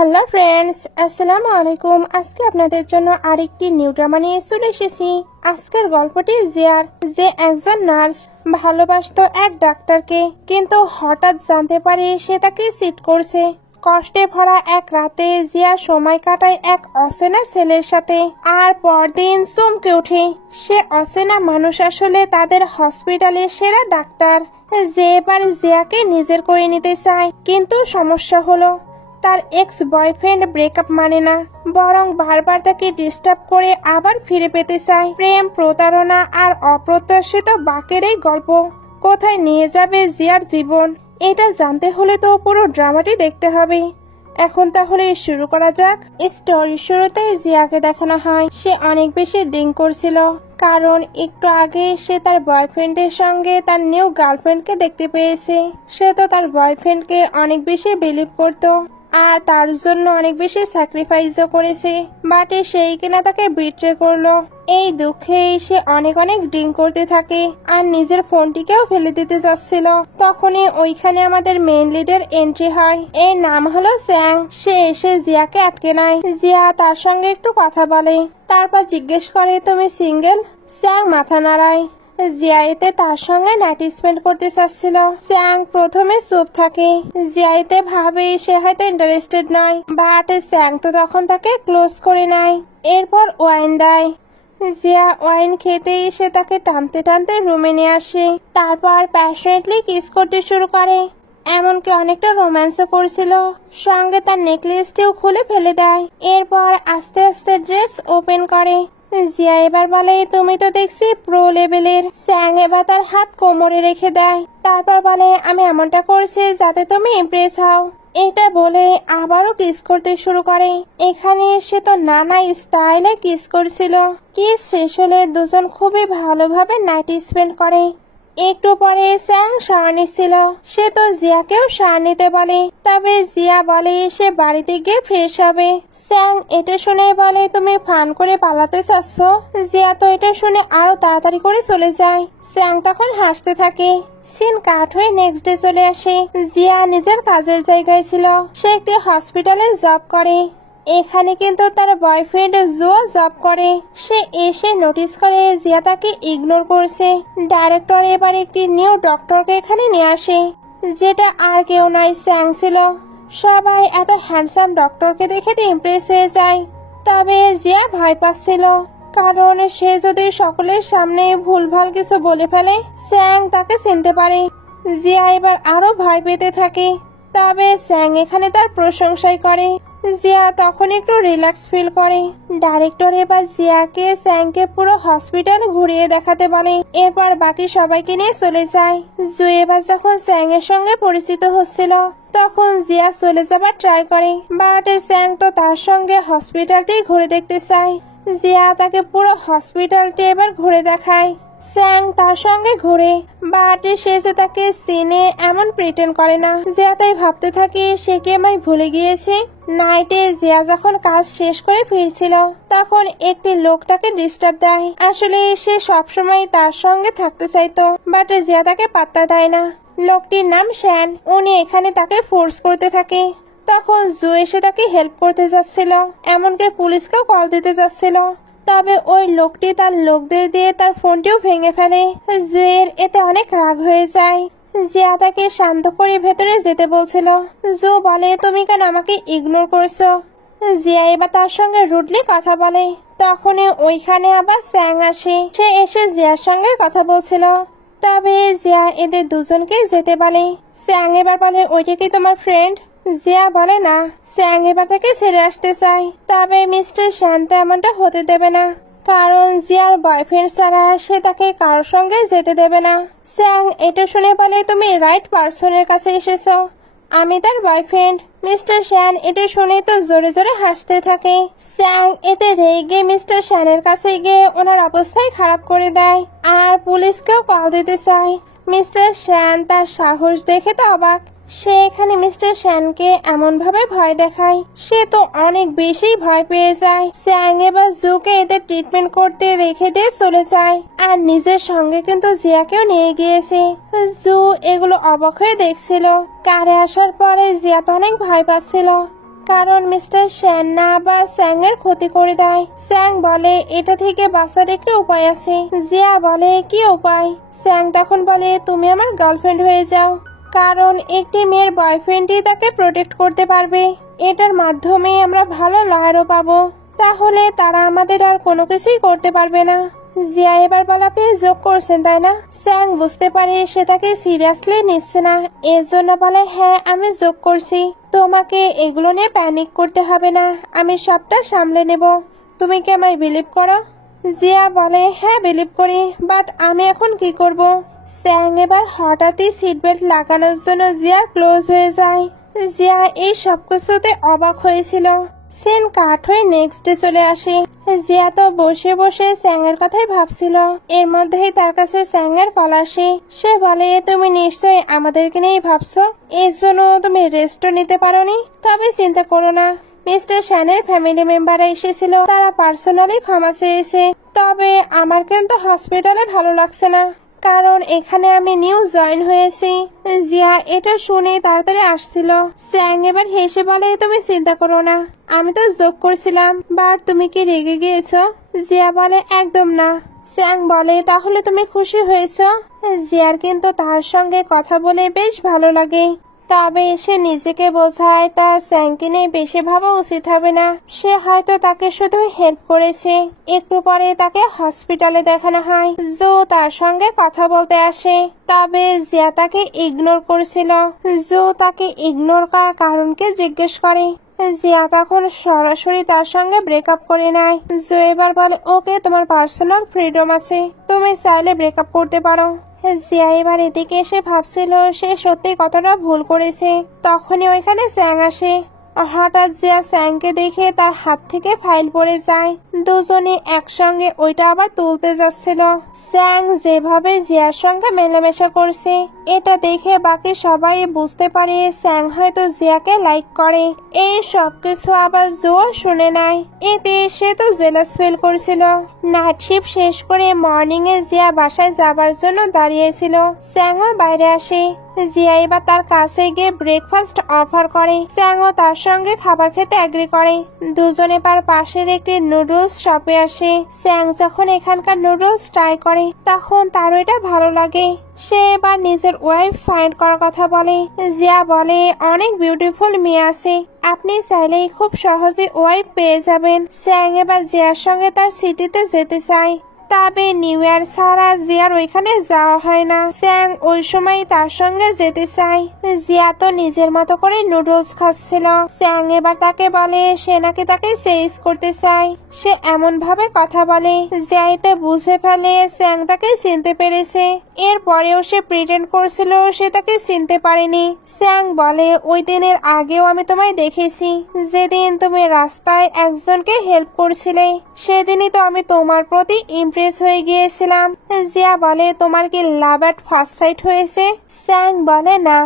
Hello friends, আসসালামু আলাইকুম। আজকে আপনাদের জন্য আরেকটি নিউ ড্রামা নিয়ে চলে এসেছি। আজকের গল্পটি জিয়ার, যে একজন নার্স ভালোবাসতো এক ডাক্তারকে, কিন্তু হঠাৎ জানতে পারে সে তাকে চিট করছে। কষ্টে ভরা এক রাতে জিয়া সময় কাটায় এক অচেনা ছেলের সাথে, আর পরদিন চমকে ওঠে সে অচেনা মানুষ আসলে তাদের হসপিটালের সেরা ডাক্তার, যে এবার জিয়াকে নিজের করে নিতে চায়। কিন্তু সমস্যা হলো তার এক্স বয়ফ্রেন্ড ব্রেকআপ মানে না, বরং বারবার তাকে ডিস্টার্ব করে আবার ফিরে পেতে চায়। প্রেম, প্রতারণা আর অপ্রত্যাশিত বাকের এই গল্প কোথায় নিয়ে যাবে জিয়ার জীবন, এটা জানতে হলে তো পুরো ড্রামাটি দেখতে হবে। এখন তাহলে শুরু করা যাক। স্টোরি শুরুতে জিয়াকে দেখানো হয় সে অনেক বেশি ড্রিঙ্ক করছিল, কারণ একটু আগে সে তার বয়ফ্রেন্ডের সঙ্গে তার নিউ গার্লফ্রেন্ডকে দেখতে পেয়েছে। সে তো তার বয়ফ্রেন্ডকে অনেক বেশি বিলিভ করতো আর তার জন্য অনেক বেশি স্যাক্রিফাইসও করেছে, বাট সেই কিনা তাকে বিট্রে করলো। এই দুঃখে সে অনেক ড্রিঙ্ক করতে থাকে আর নিজের ফোনটিকেও ফেলে দিতে যাচ্ছিল। তখনই ওইখানে আমাদের মেইন লিডের এন্ট্রি হয়। এর নাম হলো স্যাং। সে এসে জিয়াকে আটকে নেয়। জিয়া তার সঙ্গে একটু কথা বলে, তারপর জিজ্ঞেস করে তুমি সিঙ্গেল? স্যাং মাথা নাড়ায়। জিয়া এতে তার সঙ্গে নাইট স্পেন্ড করতে চাচ্ছিল। স্যাং প্রথমে চুপ থাকে। জিয়া এতে ভাবে সে হয়তো ইন্টারেস্টেড নয়, বাট স্যাং তো তখন তাকে ক্লোজ করে নেয়। এরপর ওয়াইন দেয়। জিয়া ওয়াইন খেতেই সে তাকে টানতে টানতে রুমে নিয়ে আসে, তারপর প্যাশনেটলি কিস করতে শুরু করে, এমনকি অনেকটা রোম্যান্সও করছিল। সঙ্গে তার নেকলেসটিও খুলে ফেলে দেয়। এরপর আস্তে আস্তে ড্রেস ওপেন করে। জিয়া এবার বলে তুমি তো দেখছি প্রো লেভেলের। স্যাং এবার তার হাত কোমরে রেখে দেয়, তারপর বলে আমি এমনটা করছি যাতে তুমি ইমপ্রেস হও। এটা বলে আবারও কিস করতে শুরু করে। এখানে সে তো নানা স্টাইলে কিস করছিল। কিস শেষ হলে দুজন খুবই ভালোভাবে নাইট স্পেন্ড করে। একটু পরে স্যাং শাওয়ার নিচ্ছিল। সে তো জিয়াকেও শাওয়ার নিতে বলে, তবে জিয়া বলে সে বাড়িতে গিয়ে ফ্রেশ হবে। স্যাং এটা শুনে বলে তুমি ফান করে পালাতে চাচ্ছ? জিয়া তো এটা শুনে আরো তাড়াতাড়ি করে চলে যায়। স্যাং তখন হাসতে থাকে। সিন কাট হয়ে নেক্সট ডে চলে আসে। জিয়া নিজের কাজের জায়গায় ছিল। সে একটি হসপিটালে জব করে। এখানে কিন্তু তার বয়ফ্রেন্ড জো জব করে। সে এসে নোটিস করে জিয়া তাকে ইগনোর করছে। ডাইরেক্টর এবার একটি নিউ ডক্টরকে এখানে নিয়ে আসে, যেটা আর কেউ নয় স্যাং ছিল। সবাই এত হ্যান্ডসাম ডক্টরকে দেখে ইমপ্রেস হয়ে যায়, তবে জিয়া ভয় পাচ্ছিল, কারণ সে যদি সকলের সামনে ভুলভাল কিছু বলে ফেলে স্যাং তাকে চিনতে পারে। জিয়া এবার আরো ভয় পেতে থাকে, তবে স্যাং এখানে তার প্রশংসাই করে। জিয়া তখন একটু রিল্যাক্স ফিল করে। ডাইরেক্টর এবার জিয়াকে স্যাংকে পুরো হসপিটাল ঘুরিয়ে দেখাতে বলে। এরপর বাকি সবাইকে নিয়ে চলে যায়। জু এবার যখন স্যাং এর সঙ্গে পরিচিত হচ্ছিল, তখন জিয়া চলে যাবার ট্রাই করে, বাট স্যাং তো তার সঙ্গে হসপিটালটি ঘুরে দেখতে চায়। জিয়া তাকে পুরো হসপিটালটি এবার ঘুরে দেখায়। স্যাং তার সঙ্গে ঘুরে, বাট সে যে তাকে চিনে এমন প্রিটেন্ড করে না। জিয়া তাই ভাবতে থাকে সে কি আমায় ভুলে গিয়েছে। নাইটে জিয়া যখন কাজ শেষ করে ফিরছিল, তখন একটি লোক তাকে ডিস্টার্ব দেয়। আসলে সে সবসময় তার সঙ্গে থাকতে চাইতো, বাট জিয়া তাকে পাত্তা দেয় না। লোকটির নাম শ্যান। উনি এখানে তাকে ফোর্স করতে থাকে। তখন জু এসে তাকে হেল্প করতে যাচ্ছিল, এমনকি পুলিশকেও কল দিতে যাচ্ছিল, তবে ওই লোকটি তার লোকদের দিয়ে তার ফোনটিও ভেঙে ফেলে। জুয়ের এতে অনেক রাগ হয়ে যায়। জিয়া তাকে শান্ত করে ভেতরে যেতে বলছিল। জু বলে তুমি কেন আমাকে ইগনোর করছো? জিয়া এবার তার সঙ্গে রুডলি কথা বলে। তখনই ওইখানে আবার স্যাং আসে। সে এসে জিয়ার সঙ্গে কথা বলছিল, তবে জিয়া এদের দুজনকে যেতে বলে। স্যাং এবার বলে ওইটা কি তোমার ফ্রেন্ড? জিয়া বলে না। স্যাং এবার তাকে ছেড়ে আসতে চায়, তবে মিস্টার শ্যান তো এমনটা হতে দেবে না, কারণ জিয়ার বয়ফ্রেন্ড ছাড়া সে তাকে কারোর সঙ্গে যেতে দেবে না। স্যাং এটা শুনে বলে তুমি রাইট পার্সনের কাছে এসেছো, আমি তার বয়ফ্রেন্ড। মিস্টার শ্যান এটা শুনে তো জোরে জোরে হাসতে থাকে। স্যাং এতে রেগে মিস্টার শ্যানের কাছে গিয়ে ওনার অবস্থায় খারাপ করে দেয় আর পুলিশকেও কল দিতে চায়। মিস্টার শ্যান তার সাহস দেখে তো অবাক। সে এখানে মিস্টার শ্যানকে এমন ভাবে ভয় দেখায়, সে তো অনেক বেশি ভয় পেয়ে যায়। স্যাং এবার জুকে এদের ট্রিটমেন্ট করতে রেখে দিয়ে চলে যায়, আর নিজের সঙ্গে কিন্তু জিয়াকেও নিয়ে গিয়েছে। জু এগুলো অবাক হয়ে দেখছিল। কারে আসার পরে জিয়া তো অনেক ভয় পাচ্ছিল। কারণ মিস্টার শ্যান না বা স্যাং এর ক্ষতি করে দেয়। স্যাং বলে এটা থেকে বাঁচার একটা উপায় আছে। জিয়া বলে কি উপায়? স্যাং তখন বলে তুমি আমার গার্লফ্রেন্ড হয়ে যাও, কারণ একটি মেয়ের বয়ফ্রেন্ডই তাকে প্রোটেক্ট করতে পারবে। এটার মাধ্যমে আমরা ভালো লয়ারও পাবো, তাহলে তারা আমাদের আর কোনো কিছুই করতে পারবে না। জিয়া এবার বলে আপনি যোগ করছেন তাই না? স্যাং বুঝতে পারে সে তাকে সিরিয়াসলি নিচ্ছে না, এর জন্য বলে হ্যাঁ আমি যোগ করছি, তোমাকে এগুলো নিয়ে প্যানিক করতে হবে না, আমি সবটা সামলে নেব, তুমি কি আমায় বিলিভ করো? জিয়া বলে হ্যাঁ বিলিভ করি, বাট আমি এখন কি করব? স্যাং এবার হঠাৎই সিট বেল্ট লাগানোর জন্য জিয়া ক্লোজ হয়ে যায়। জিয়া এই সব কিছুতে অবাক হয়েছিল। সিন কাট হয়ে নেক্সট ডে চলে আসে। জিয়া তো বসে বসে স্যাং এর কথাই ভাবছিল। এর মধ্যেই তার কাছে স্যাং এর কল আসে। সে বলে তুমি নিশ্চয়ই আমাদেরকে নিয়েই ভাবছো, এর জন্য তুমি রেস্টও নিতে পারোনি। তবে চিন্তা করো না, মিস্টার শ্যানের ফ্যামিলি মেম্বাররা এসেছিল, তারা পার্সোনালি ক্ষমা চেয়েছে। তবে আমার কিন্তু হসপিটালে ভালো লাগছে না, কারণ এখানে আমি নিউ জয়েন হয়েছি। জিয়া এটা শুনে তাড়াতাড়ি আসছিল। স্যাং এবার হেসে বলে তুমি চিন্তা করো না, আমি তো জোক করছিলাম, বাট তুমি কি রেগে গিয়েছো? জিয়া বলে একদম না। স্যাং বলে তাহলে তুমি খুশি হয়েছো? জিয়ার কিন্তু তার সঙ্গে কথা বলে বেশ ভালো লাগে, তবে সে নিজেকে বোঝায় তার স্যাংকে নিয়ে বেশি ভাবা উচিত হবে না। সে হয়তো তাকে শুধু হেল্প করেছে। একটু পরে তাকে হসপিটালে দেখানো হয়। জো তার সঙ্গে কথা বলতে আসে, তবে জিয়া তাকে ইগনোর করছিল। জো তাকে ইগনোর করার কারণকে জিজ্ঞেস করে। জিয়া তখন সরাসরি তার সঙ্গে ব্রেকআপ করে নেয়। জো এবার বলে ওকে তোমার পার্সোনাল ফ্রিডম আছে, তুমি চাইলে ব্রেকআপ করতে পারো। জিয়া এবার এদিকে এসে ভাবছিল সে সত্যি কতটা ভুল করেছে। তখনই ওইখানে স্যাং আসে। হঠাৎ জিয়া স্যাংকে দেখে তার হাত থেকে ফাইল পড়ে যায়। দুজনে একসঙ্গে ওইটা আবার তুলতে যাচ্ছিল। স্যাং যেভাবে জিয়ার সঙ্গে মেলামেশা করছে, এটা দেখে বাকি সবাই বুঝতে পারে স্যাং হয়তো জিয়াকে লাইক করে। এই সবকিছু আবার জো শুনে নেয়। এতে সে তো জেলাস ফিল করছিল। নাইট শিফট শেষ করে মর্নিং এ জিয়া বাসায় যাবার জন্য দাঁড়িয়েছিল। স্যাংও বাইরে আসে। জিয়া এবার তার কাছে গিয়ে ব্রেকফাস্ট অফার করে। স্যাংও তার সঙ্গে খাবার খেতে এগ্রি করে। দুজনে এবার পাশের একটি নুডলস শপে আসে। স্যাং যখন এখানকার নুডলস ট্রাই করে, তখন তারও এটা ভালো লাগে। সে এবার নিজের ওয়াইফ ফাইন্ড করার কথা বলে। জিয়া বলে অনেক বিউটিফুল মেয়ে আছে, আপনি চাইলেই খুব সহজে ওয়াইফ পেয়ে যাবেন। স্যাং এবার জিয়ার সঙ্গে তার সিটিতে যেতে চায়, তবে নিউ ইয়ার ছাড়া জিয়ার ওইখানে যাওয়া হয় না। স্যাং ওই সময় তার সঙ্গে যেতে চায়। জিয়া তো নিজের মতো করে নুডলস খাচ্ছিল। স্যাং এবার তাকে বলে সে নাকি তাকে চেজ করতে চায়। সে এমন ভাবে কথা বলে, জিয়াতে বুঝে ফেলে স্যাং তাকে চিনতে পেরেছে। এরপরেও সে প্রিটেন্ড করছিল সে তাকে চিনতে পারেনি। স্যাং বলে ওই দিনের আগেও আমি তোমায় দেখেছি, যেদিন তুমি রাস্তায় একজনকে হেল্প করছিলে, সেদিনই তো আমি তোমার প্রতি ইমপ্রেস হয়ে গিয়েছিলাম। জিয়া বলে তোমার কি লাভ এট ফার্স্ট সাইট হয়েছে? স্যাং বলে না,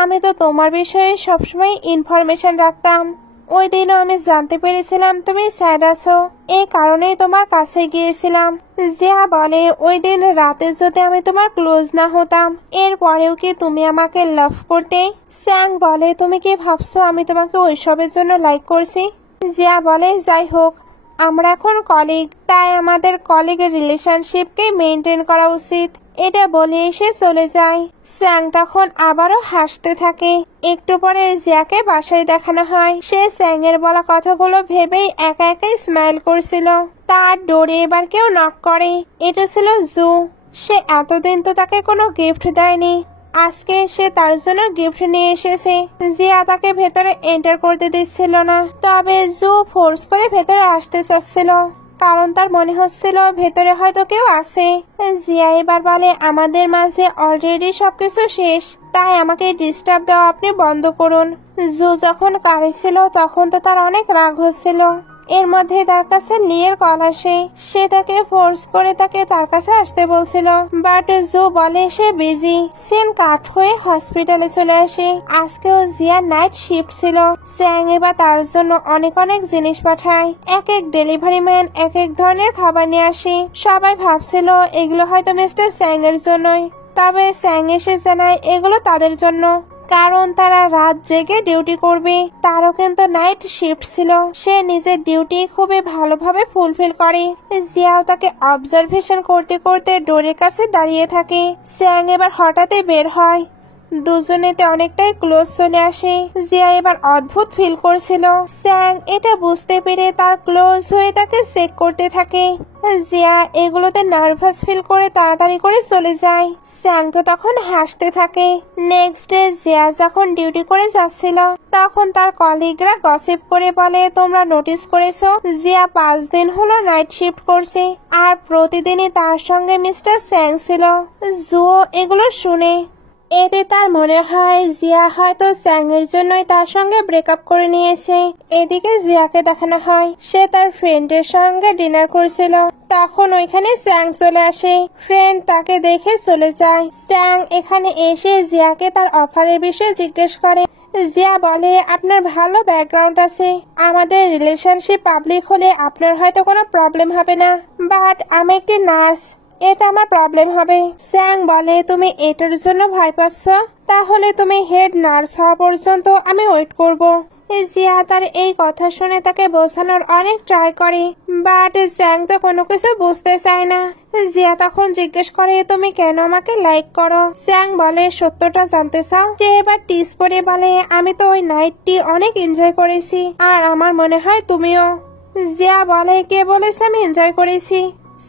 আমি তো তোমার বিষয়ে সবসময় ইনফরমেশন রাখতাম। ওই দিনও আমি জানতে পেরেছিলাম তুমি স্যাড আছো, এই কারণেই তোমার কাছে গিয়েছিলাম। জিয়া বলে ওই দিন রাতে যদি আমি তোমার ক্লোজ না হতাম, এরপরেও কি তুমি আমাকে লাভ করতে? স্যাং বলে তুমি কি ভাবছো আমি তোমাকে ওইসবের জন্য লাইক করছি? জিয়া বলে যাই হোক, আমরা এখন কলিগ, তাই আমাদের কলিগের রিলেশনশিপকে মেনটেন করা উচিত। এটা বলে এসে চলে যায়। স্যাং তখন আবারও হাসতে থাকে। একটু পরে জিয়াকে বাসায় দেখানো হয়। সে স্যাং এর বলা কথাগুলো ভেবেই একা একাই স্মাইল করছিল। তার ডোরে এবার কেউ নক করে। এটা ছিল জু। সে এতদিন তো তাকে কোনো গিফট দেয়নি, আজকে সে তার জন্য গিফট নিয়ে এসেছে। জিয়া তাকে ভেতরে এন্টার করতে দিচ্ছিল না, তবে জু ফোর্স করে ভেতরে আসতে চাচ্ছিল, কারণ তার মনে হচ্ছিল ভেতরে হয়তো কেউ আছে। জিয়া এবার বলে আমাদের মাঝে অলরেডি সবকিছু শেষ, তাই আমাকে ডিস্টার্ব দেওয়া আপনি বন্ধ করুন। জু যখন কাঁদছিল তখন তো তার অনেক রাগ হচ্ছিল। এর মধ্যে তার কাছে লিয়ের কল আসে। সে তাকে ফোর্স করে তাকে তার কাছে আসতে বলছিল, বাট জো বলে সে বিজি। সিন কাট হয়ে হসপিটালে চলে আসে। আজকেও জিয়া নাইট শিফট ছিল। স্যাং এবার তার জন্য অনেক অনেক জিনিস পাঠায়। এক এক ডেলিভারি ম্যান এক এক ধরনের খাবার নিয়ে আসে। সবাই ভাবছিল এগুলো হয়তো মিস্টার স্যাং এর জন্যই, তবে স্যাং এসে জানায় এগুলো তাদের জন্য। কারণ তারা রাত জেগে ডিউটি করবে। তারও কিন্তু নাইট শিফট ছিল। সে নিজের ডিউটি খুবই ভালোভাবে ফুলফিল করে। জিয়াও তাকে অবজারভেশন করতে করতে ডোরের কাছে দাঁড়িয়ে থাকে। স্যাং এবার হঠাৎই বের হয়। দুজনেতে অনেকটাই ক্লোজ চলে আসে। জিয়া এবার অদ্ভুত ফিল করছিল। স্যাং এটা বুঝতে পেরে তার ক্লোজ হয়ে তাকে চেক করতে থাকে। জিয়া এগুলোতে নার্ভাস ফিল করে তাড়াতাড়ি করে চলে যায়। স্যাং তো তখন হাসতে থাকে। নেক্সট ডে জিয়া যখন ডিউটি করে যাচ্ছিল তখন তার কলিগরা গসিপ করে বলে, তোমরা নোটিস করেছো জিয়া 5 দিন হলো নাইট শিফট করছে আর প্রতিদিনই তার সঙ্গে মিস্টার স্যাং ছিল। জুও এগুলো শুনে এতে তার মনে হয় জিয়া হয়তো স্যাংয়ের জন্যই তার সঙ্গে ব্রেকআপ করে নিয়েছে। এদিকে জিয়াকে দেখানো হয় সে তার ফ্রেন্ডের সঙ্গে ডিনার করছিল। তখন ওইখানে স্যাং চলে আসে। ফ্রেন্ড তাকে দেখে চলে যায়। স্যাং এখানে এসে জিয়াকে তার অফারের বিষয়ে জিজ্ঞেস করে। জিয়া বলে, আপনার ভালো ব্যাকগ্রাউন্ড আছে, আমাদের রিলেশনশিপ পাবলিক হলে আপনার হয়তো কোনো প্রবলেম হবে না, বাট আমি একটি নার্স, এটা আমার প্রবলেম হবে। স্যাং বলে, তুমি এটার জন্য ভয় পাচ্ছ? তাহলে তুমি হেড নার্স হওয়া পর্যন্ত আমি ওয়েট করব। জিয়া তার এই কথা শুনে তাকে বোঝানোর অনেক ট্রাই করে, বাট স্যাং তো কোনো কিছু বুঝতে চায় না। জিয়া তখন জিজ্ঞেস করে, তুমি কেন আমাকে লাইক করো? স্যাং বলে, সত্যটা জানতে চাও? সে এবার টিস করে বলে, আমি তো ওই নাইটটি অনেক এনজয় করেছি আর আমার মনে হয় তুমিও। জিয়া বলে, কে বলেছে আমি এনজয় করেছি?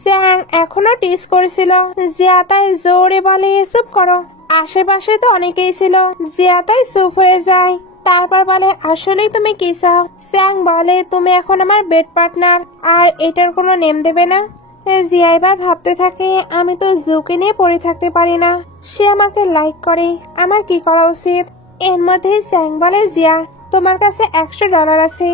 স্যাং এখনো টিস করছিল। জিয়া তাই জোরে বলে, চুপ করো, আশেপাশে তো অনেকেই ছিল। জিয়া তাই চুপ হয়ে যায়। তারপর বলে, আসলেই তুমি কি চাও? স্যাং বলে, তুমি এখন আমার বেড পার্টনার আর এটার কোনো নেম দেবে না। জিয়া এবার ভাবতে থাকে, আমি তো জুকে নিয়ে পড়ে থাকতে পারি না, সে আমাকে লাইক করে, আমার কি করা উচিত? এর মধ্যেই স্যাং বলে, জিয়া তোমার কাছে $100 আছে,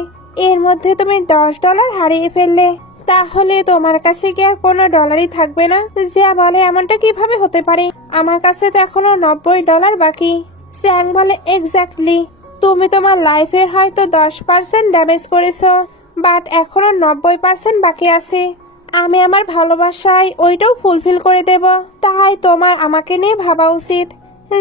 এর মধ্যে তুমি $10 হারিয়ে ফেললে, তাহলে তোমার কাছে কি আর কোনো ডলারই থাকবে না? জিয়া বলে, এমনটা কিভাবে হতে পারে, আমার কাছে তো এখনো $90 বাকি। স্যাং বলে, এক্স্যাক্টলি, তুমি তোমার লাইফের হয়তো 10% ড্যামেজ করেছো, বাট এখনো 90% বাকি আছে। আমি আমার ভালোবাসায় ওইটাও ফুলফিল করে দেব, তাই তোমার আমাকে নিয়ে ভাবা উচিত।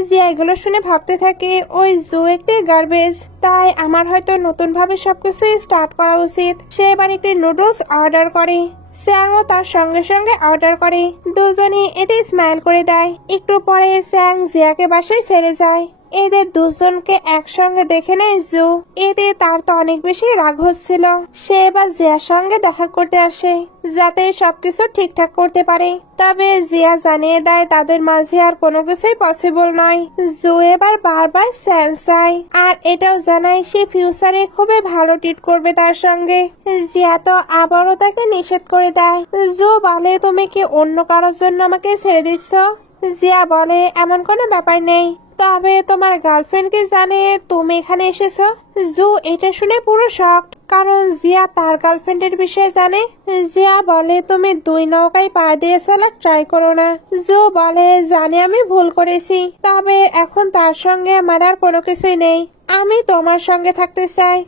জিয়া এগুলো শুনে ভাবতে থাকে, ওই জু একটি গার্বেজ, তাই আমার হয়তো নতুন ভাবে সবকিছু স্টার্ট করা উচিত। সে এবার একটি নুডলস অর্ডার করে। স্যাংও তার সঙ্গে সঙ্গে অর্ডার করে। দুজনই এতে স্মাইল করে দেয়। একটু পরে স্যাং জিয়াকে বাসায় ছেড়ে যায়। এদের দুজনকে একসঙ্গে দেখে নেয় জু। এতে তার তো অনেক বেশি রাগ হচ্ছিল। সে এবার জিয়ার সঙ্গে দেখা করতে আসে যাতে সবকিছু ঠিকঠাক করতে পারে। তবে জিয়া জানিয়ে দেয় তাদের মাঝে আর কোনো কিছুই পসিবল নয়। জু এবার বারবার স্যাং চায় আর এটাও জানায় সে ফিউচারে খুবই ভালো ট্রিট করবে তার সঙ্গে। জিয়া তো আবারও তাকে নিষেধ করে দেয়। জু বলে, তুমি কি অন্য কারোর জন্য আমাকে ছেড়ে দিচ্ছ? জিয়া বলে, এমন কোনো ব্যাপার নেই, তবে তোমার গার্লফ্রেন্ড কি জানে তুমি এখানে এসেছো? জু এটা শুনে পুরো শক, কারণ জিয়া তার গার্লফ্রেন্ডের বিষয়ে জানে। জিয়া বলে, তুমি 2 নৌকায় পা দিয়ে চলার ট্রাই করো না। জু বলে, জানি আমি ভুল করেছি, তবে এখন তার সঙ্গে আমার আর কোনো কিছুই নেই, আমি তোমার সঙ্গে থাকতে চাই।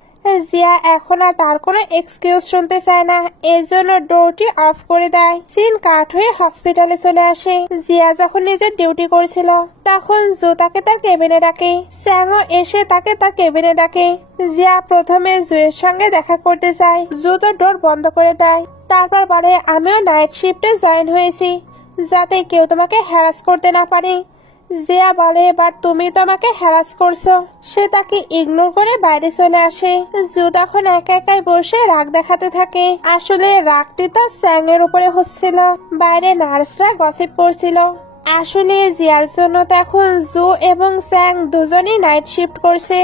জিয়া এখন আর তার কোনো এক্সকিউজ শুনতে চায় না, এর জন্য ডোরটি অফ করে দেয়। সিন কাট হয়ে হসপিটালে চলে আসে। জিয়া যখন নিজের ডিউটি করছিল তখন জু তাকে তার কেবিনে ডাকে। স্যাংও এসে তাকে তার কেবিনে ডাকে। জিয়া প্রথমে জুয়ের সঙ্গে দেখা করতে চায়। জু তো ডোর বন্ধ করে দেয়। তারপর বলে, আমিও নাইট শিফটে জয়েন হয়েছি যাতে কেউ তোমাকে হ্যারাস করতে না পারে। জিয়া বলে, বাট তুমি তো আমাকে হ্যারাস করছো। সে তাকে ইগনোর করে বাইরে চলে আসে। জু তখন একা একাই বসে রাগ দেখাতে থাকে। আসলে রাগটি তো স্যাং এর উপরে হচ্ছিল। বাইরে নার্সরা গসিপ করছিল। আসলে জিয়ার জন্য তখন জু এবং স্যাং দুজনই নাইট শিফট করছে।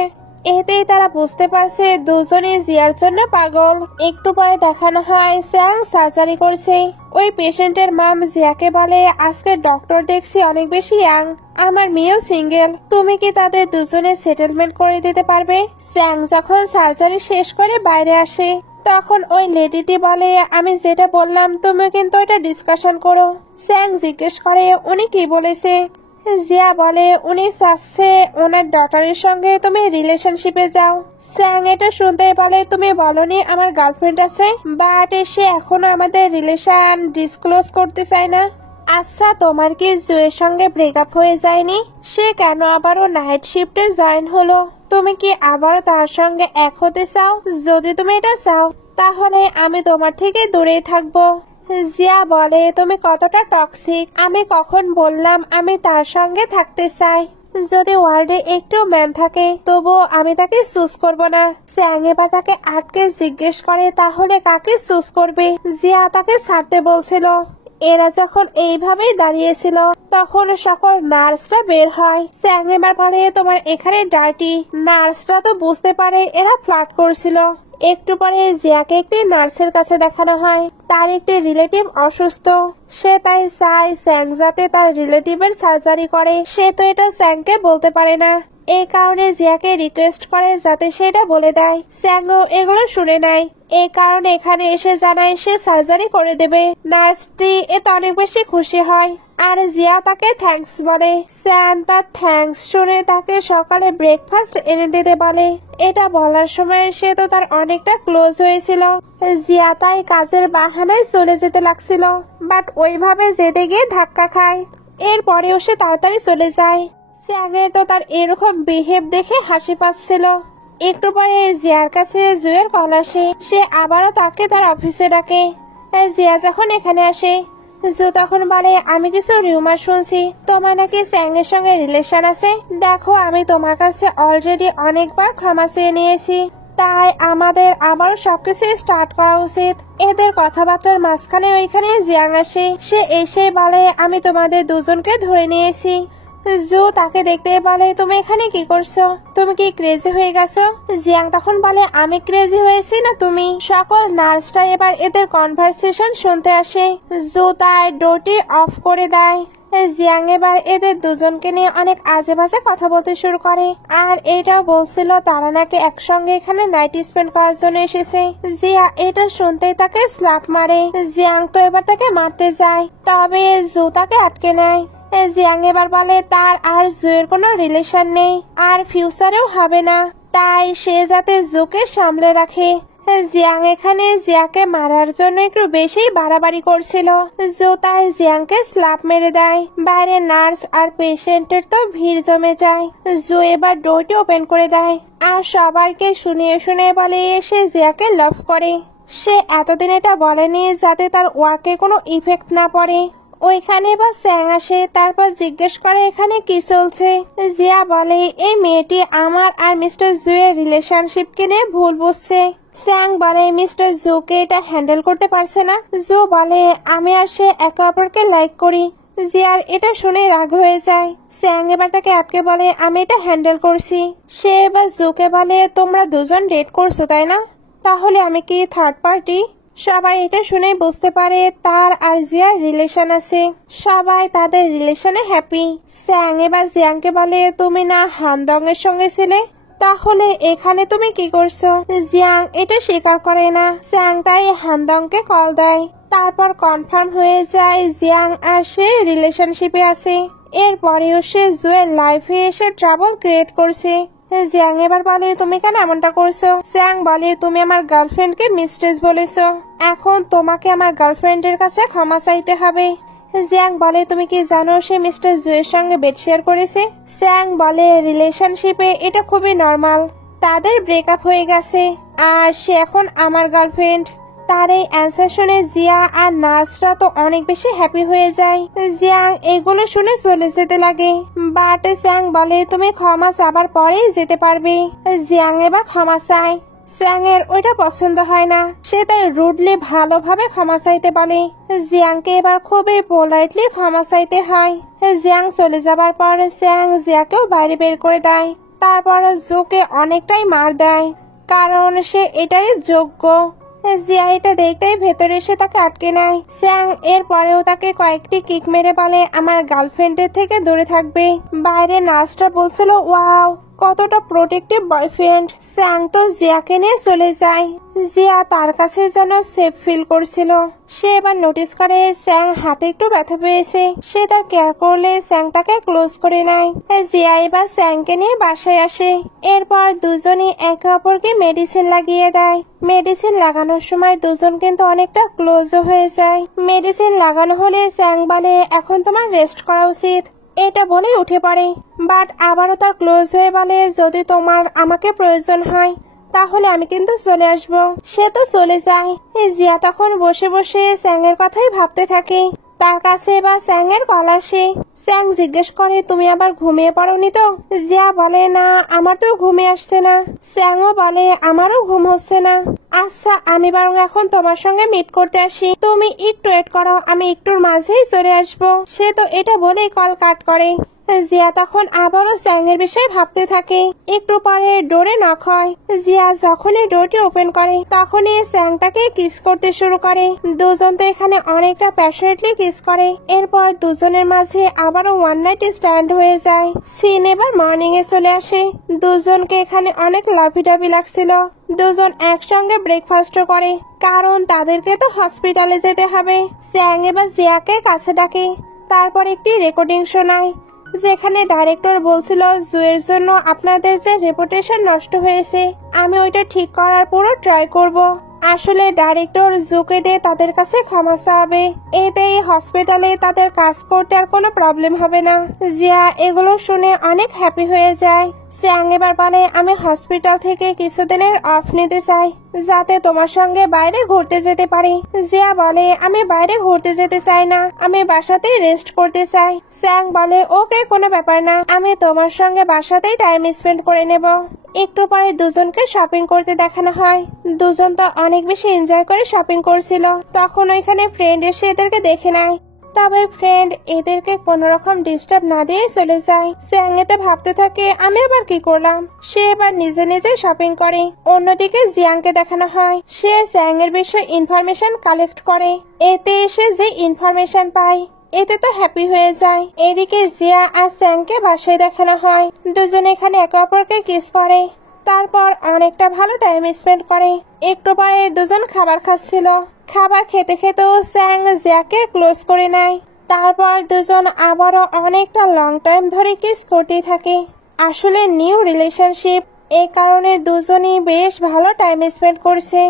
এতেই তারা বুঝতে পারছে দুজনই জিয়ার জন্য পাগল। একটু পরে দেখানো হয় স্যাং সার্জারি করছে। ওই পেশেন্টের মাম জিয়াকে বলে, আজকে ডক্টর দেখছি অনেক বেশি ইয়াং, আমার মেয়েও সিঙ্গেল, তুমি কি তাদের দুজনের সেটেলমেন্ট করে দিতে পারবে? স্যাং যখন সার্জারি শেষ করে বাইরে আসে তখন ওই লেডিটি বলে, আমি যেটা বললাম তুমি কিন্তু এটা ডিসকাশন করো। স্যাং জিজ্ঞেস করে, উনি কি বলেছে? জিয়া বলে, উনি চাচ্ছে ওনার ডটারের সঙ্গে তুমি রিলেশনশিপে যাও। স্যাং এটা শুনতে বলে, তুমি বলনি আমার গার্লফ্রেন্ড আছে, বাট সে এখনো আমাদের রিলেশন ডিসক্লোজ করতে চায় না। আচ্ছা, তোমার কি জুয়ের সঙ্গে ব্রেকআপ হয়ে যায়নি? সে কেন আবারও নাইট শিফটে জয়েন হলো? তুমি কি আবারও তার সঙ্গে এক হতে চাও? যদি তুমি এটা চাও তাহলে আমি তোমার থেকে দূরেই থাকবো। জিয়া বলে, তুমি কতটা টক্সিক। আমি কখন বললাম আমি তার সঙ্গে থাকতে চাই? যদি ওয়ার্ল্ডে একটু ম্যান থাকে তবুও আমি তাকে চুজ করব না। স্যাং এবার তাকে আটকে জিজ্ঞেস করে, তাহলে কাকে চুজ করবে? জিয়া তাকে ছাড়তে বলছিল। এরা যখন এইভাবেই দাঁড়িয়েছিল তখন সকল নার্সরা বের হয়। স্যাং এবার বলে, তোমার এখানে ডার্টি। নার্সরা তো বুঝতে পারে এরা ফ্লার্ট করছিল। একটু পরে জিয়াকে একটি নার্সের কাছে দেখানো হয়। তার একটি রিলেটিভ অসুস্থ। সে তাই চায় স্যাং যাতে তার রিলেটিভের সার্জারি করে। সে তো এটা স্যাংকে বলতে পারে না। এই কারণে জিয়াকে রিকোয়েস্ট করে যাতে সেটা বলে দেয়। স্যাংও এগুলো শুনে নেয়। এই কারণে এখানে এসে জানায় সে সার্জারি করে দেবে। নার্সটি এতে অনেক বেশি খুশি হয় আর জিয়া তাকে থ্যাঙ্কস বলে। স্যাং তার থ্যাঙ্কস শুনে তাকে সকালে ব্রেকফাস্ট এনে দিতে বলে। এটা বলার সময় সে তো তার অনেকটা ক্লোজ হয়েছিল। জিয়া তাই কাজের বাহানায় চলে যেতে লাগছিল, বাট ওইভাবে যেতে গিয়ে ধাক্কা খায়। এরপরেও সে তাড়াতাড়ি চলে যায়। স্যাংয়ের তো তার এরকম বিহেভ দেখে হাসি পাচ্ছিল। একটু পরে জিয়ার কাছে জুয়ের কল আসে। সে আবারও তাকে তার অফিসে ডাকে। জিয়া যখন এখানে আসে জু তখন বলে, আমি কিছু রিউমার শুনছি তোমার নাকি স্যাংয়ের সঙ্গে রিলেশন আছে। দেখো, আমি তোমার কাছে অলরেডি অনেকবার ক্ষমা চেয়ে নিয়েছি, তাই আমাদের আবারও সবকিছু স্টার্ট করা উচিত। এদের কথাবার্তার মাঝখানে ওইখানে জিয়াং আসে। সে এসে বলে, আমি তোমাদের দুজনকে ধরে নিয়েছি। জু তাকে দেখতে বলে, তুমি এখানে কি করছো? তুমি কি ক্রেজি হয়ে গেছো? জিয়াং তখন বলে, আমি ক্রেজি হয়েছি না তুমি? সকল নার্সরা এবার এদের কনভারসেশন শুনতে আসে। জু তার ডোরটি অফ করে দেয়। জিয়াং এবার এদের দুজনকে নিয়ে অনেক আজে বাজে কথা বলতে শুরু করে আর এটাও বলছিল তারা নাকি একসঙ্গে এখানে নাইট স্পেন্ড করার জন্য এসেছে। জিয়া এটা শুনতেই তাকে স্ল্যাপ মারে। জিয়াং তো এবার তাকে মারতে যায়, তবে জু তাকে আটকে নেয়। জিয়াং এবার বলে তার আর জুয়ের কোনো রিলেশন নেই আর ফিউচারেও হবে না, তাই সে যাতে জুকে সামলে রাখে। জিয়াং এখানে জিয়াকে মারার জন্য একটু বেশি বাড়াবাড়ি করছিল। জু তাই জিয়াংকে স্ল্যাপ মেরে দেয়। বাইরে নার্স আর পেশেন্টের তো ভিড় জমে যায়। জু এবার ডোরটি ওপেন করে দেয় আর সবাইকে শুনিয়ে শুনিয়ে বলে সে জিয়াকে লাভ করে। সে এতদিন এটা বলেনি যাতে তার ওয়ার্কে কোনো ইফেক্ট না পড়ে। ওইখানে বা স্যাং আসে, তারপর জিজ্ঞেস করে এখানে কি চলছে। জিয়া বলে, এই মেয়েটি আমার আর মিস্টার জুয়ের রিলেশনশিপকে নিয়ে ভুল বুঝছে। স্যাং বলে, মিস্টার জুকে এটা হ্যান্ডেল করতে পারছে না। জু বলে, আমি আর সে একে অপরকে লাইক করি। জিয়ার এটা শুনে রাগ হয়ে যায়। স্যাং এবার তাকে আটকে বলে, আমি এটা হ্যান্ডেল করছি। সে এবার জুকে বলে, তোমরা দুজন ডেট করছো তাই না? তাহলে আমি কি থার্ড পার্টি? সবাই এটা শুনে বুঝতে পারে তার আর জিয়ার রিলেশন আছে। সবাই তাদের রিলেশনে হ্যাপি। স্যাং এবার জিয়াংকে বলে, তুমি না হানদং এর সঙ্গে ছিলে, তাহলে এখানে তুমি কি করছো? জিয়াং এটা স্বীকার করে না। স্যাং তাই হানদংকে কল দেয়। তারপর কনফার্ম হয়ে যায় জিয়াং আর সে রিলেশনশিপে আছে। এরপরেও সে জুয়ের লাইফে এসে ট্রাবল ক্রিয়েট করছে। জিয়াং এবার বলে, তুমি কেন এমনটা করছো? জিয়াং বলে, তুমি আমার গার্লফ্রেন্ডকে মিস্ট্রেস বলেছো, এখন তোমাকে আমার গার্লফ্রেন্ডের কাছে ক্ষমা চাইতে হবে। জিয়াং বলে, তুমি কি জানো সে মিস্টার জুয়ের সঙ্গে বেড শেয়ার করেছে? জিয়াং বলে, রিলেশনশিপে এটা খুবই নর্মাল, তাদের ব্রেকআপ হয়ে গেছে আর সে এখন আমার গার্লফ্রেন্ড। তার এই অ্যান্সার শুনে জিয়া আর নার্সরা তো অনেক বেশি হ্যাপি হয়ে যায়। জিয়াং এগুলো শুনে চলে যেতে লাগে, বাট জিয়াং বলে, তুমি ক্ষমা চাবার পরেই যেতে পারবে। জিয়াং এবার ক্ষমা চায়। জিয়াং এর ওইটা পছন্দ হয় না, সে তাই রুডলি ভালোভাবে ক্ষমা চাইতে বলে। জিয়াংকে এবার খুবই পোলাইটলি ক্ষমা চাইতে হয়। জিয়াং চলে যাবার পর জিয়াং জিয়াকেও বাইরে বের করে দেয়। তারপর জুকে অনেকটাই মার দেয়, কারণ সে এটারই যোগ্য। জিয়া এটা দেখতেই ভেতরে এসে তাকে আটকে নেয়। স্যাং এর পরেও তাকে কয়েকটি কিক মেরে বলে, আমার গার্লফ্রেন্ডের থেকে দূরে থাকবে। বাইরে নার্সটা বলছিল, ওয়াও কতটা প্রোটেক্টিভ বয়ফ্রেন্ড। স্যাং তো জিয়াকে নিয়ে চলে যায়। জিয়া তার কাছে যেন সেফ ফিল করছিল। সে এবার নোটিস করে স্যাং হাতে একটু ব্যথা পেয়েছে। সে তার কেয়ার করলে স্যাং তাকে ক্লোজ করে নেয়। জিয়া এবার স্যাংকে নিয়ে বাসায় আসে। এরপর দুজনই একে অপরকে মেডিসিন লাগিয়ে দেয়। মেডিসিন লাগানোর সময় দুজন কিন্তু অনেকটা ক্লোজও হয়ে যায়। মেডিসিন লাগানো হলে স্যাং বলে এখন তোমার রেস্ট করা উচিত, এটা বলে উঠে পড়ে। বাট আবারও তার ক্লোজ হয়ে বলে যদি তোমার আমাকে প্রয়োজন হয় তাহলে আমি কিন্তু চলে আসবো। সে তো চলে যায়। জিয়া তখন বসে বসে স্যাং এর কথাই ভাবতে থাকে। তার কাছে এবার স্যাং এর কল আসে। স্যাং জিজ্ঞেস করে তুমি আবার ঘুমিয়ে পড়োনি তো? জিয়া বলে না, আমার তো ঘুমিয়ে আসছে না। স্যাংও বলে আমারও ঘুম হচ্ছে না। আচ্ছা আমি বরং এখন তোমার সঙ্গে মিট করতে আসি, তুমি একটু ওয়েট করো, আমি একটুর মাঝেই চলে আসবো। সে তো এটা বলেই কল কাট করে। জিয়া তখন আবারও স্যাং এর বিষয়ে ভাবতে থাকে। একটু পরে ডোরে নক হয়। জিয়া যখনই ডোরটি ওপেন করে তখনই স্যাং তাকে কিস করতে শুরু করে। দুজন তো এখানে অনেকটা প্যাশনেটলি কিস করে। এরপর দুজনের মাঝে আবারও ওয়ান নাইট স্ট্যান্ড হয়ে যায়। সিন এবার মর্নিং এ চলে আসে। দুজনকে এখানে অনেক লাভিডাভি লাগছিল। দুজন একসঙ্গে ব্রেকফাস্ট করে, কারণ তাদেরকে তো হসপিটালে যেতে হবে। স্যাং এবার জিয়াকে কাছে ডাকে। তারপর একটি রেকর্ডিং শোনায় যেখানে ডাইরেক্টর বলছিল জুয়ের জন্য আপনাদের যে রেপুটেশন নষ্ট হয়েছে আমি ওইটা ঠিক করার পুরো ট্রাই করব। আসলে ডাইরেক্টর জুকে দিয়ে তাদের কাছে ক্ষমা চাবে, এতে এই হসপিটালে তাদের কাজ করতে আর কোনো প্রবলেম হবে না। জিয়া এগুলো শুনে অনেক হ্যাপি হয়ে যায়। স্যাং এবার বলে আমি হসপিটাল থেকে কিছুদিনের অফ নিতে চাই যাতে তোমার সঙ্গে বাইরে ঘুরতে যেতে পারি। জিয়া বলে আমি বাইরে ঘুরতে যেতে চাই না, আমি বাসাতেই রেস্ট করতে চাই। স্যাং বলে ওকে কোনো ব্যাপার না, আমি তোমার সঙ্গে বাসাতেই টাইম স্পেন্ড করে নেব। একটু পরে দুজনকে শপিং করতে দেখানো হয়। দুজন তো অনেক বেশি এনজয় করে শপিং করছিল। তখন ওইখানে ফ্রেন্ড এসে এদেরকে দেখে নেয়। তবে ফ্রেন্ড এদেরকে কোনো রকম ডিস্টার্ব না দিয়ে চলে যায়। স্যাং এতে ভাবতে থাকে আমি আবার কি করলাম। সে এবার নিজে নিজে শপিং করে। অন্যদিকে জিয়াংকে দেখানো হয় সে স্যাং এর বিষয়ে ইনফরমেশন কালেক্ট করে। এতে এসে যে ইনফরমেশন পায় এতে তো হ্যাপি হয়ে যায়। এদিকে জিয়া আর স্যাংকে বাসায় দেখানো হয়। দুজনে এখানে একে অপরকে কিস করে। তারপর অনেকটা ভালো টাইম স্পেন্ড করে। একটু পরে দুজন খাবার খাচ্ছিল। খাবার খেতে খেতেও স্যাং জিয়াকে ক্লোজ করে নেয়। তারপর দুজন আবারও অনেকটা লং টাইম ধরে কিস করতে থাকে। আসলে নিউ রিলেশনশিপ, এই কারণে দুজনই বেশ ভালো টাইম স্পেন্ড করছে।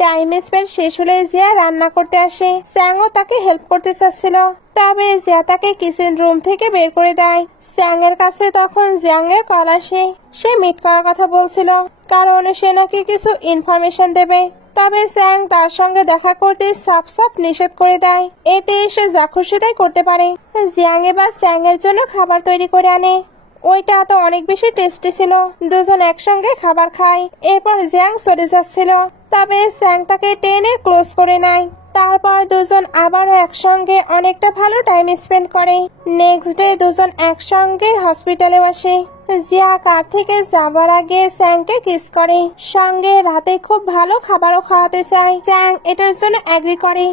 টাইম স্পেন্ড শেষ হলে জিয়া রান্না করতে আসে। স্যাংও তাকে হেল্প করতে চাচ্ছিল, তবে জিয়া তাকে কিচেন রুম থেকে বের করে দেয়। স্যাং এর কাছে তখন জিয়াং এর কল আসে। সে মিট করার কথা বলছিল, কারণ সে নাকি কিছু ইনফরমেশন দেবে। তবে স্যাং তার সঙ্গে দেখা করতে সাফ সাফ নিষেধ করে দেয়। এতে সে যা খুশি তাই করতে পারে। জিয়াং এবার স্যাং এর জন্য খাবার তৈরি করে আনে। ওইটা তো অনেক বেশি টেস্টি ছিল। দুজন একসঙ্গে খাবার খায়। এরপর জিয়াং চলে যাচ্ছিল, তবে স্যাং তাকে টেনে ক্লোজ করে নেয়। তারপর দুজন আবারও একসঙ্গে অনেকটা ভালো টাইম স্পেন্ড করে। নেক্সট ডে দুজন একসঙ্গে হসপিটালে আসে। জিয়া কার থেকে যাবার আগে স্যাংকে কিস করে, সঙ্গে রাতে খুব ভালো খাবারও খাওয়াতে চায়। স্যাং এটার জন্য এগ্রি করে।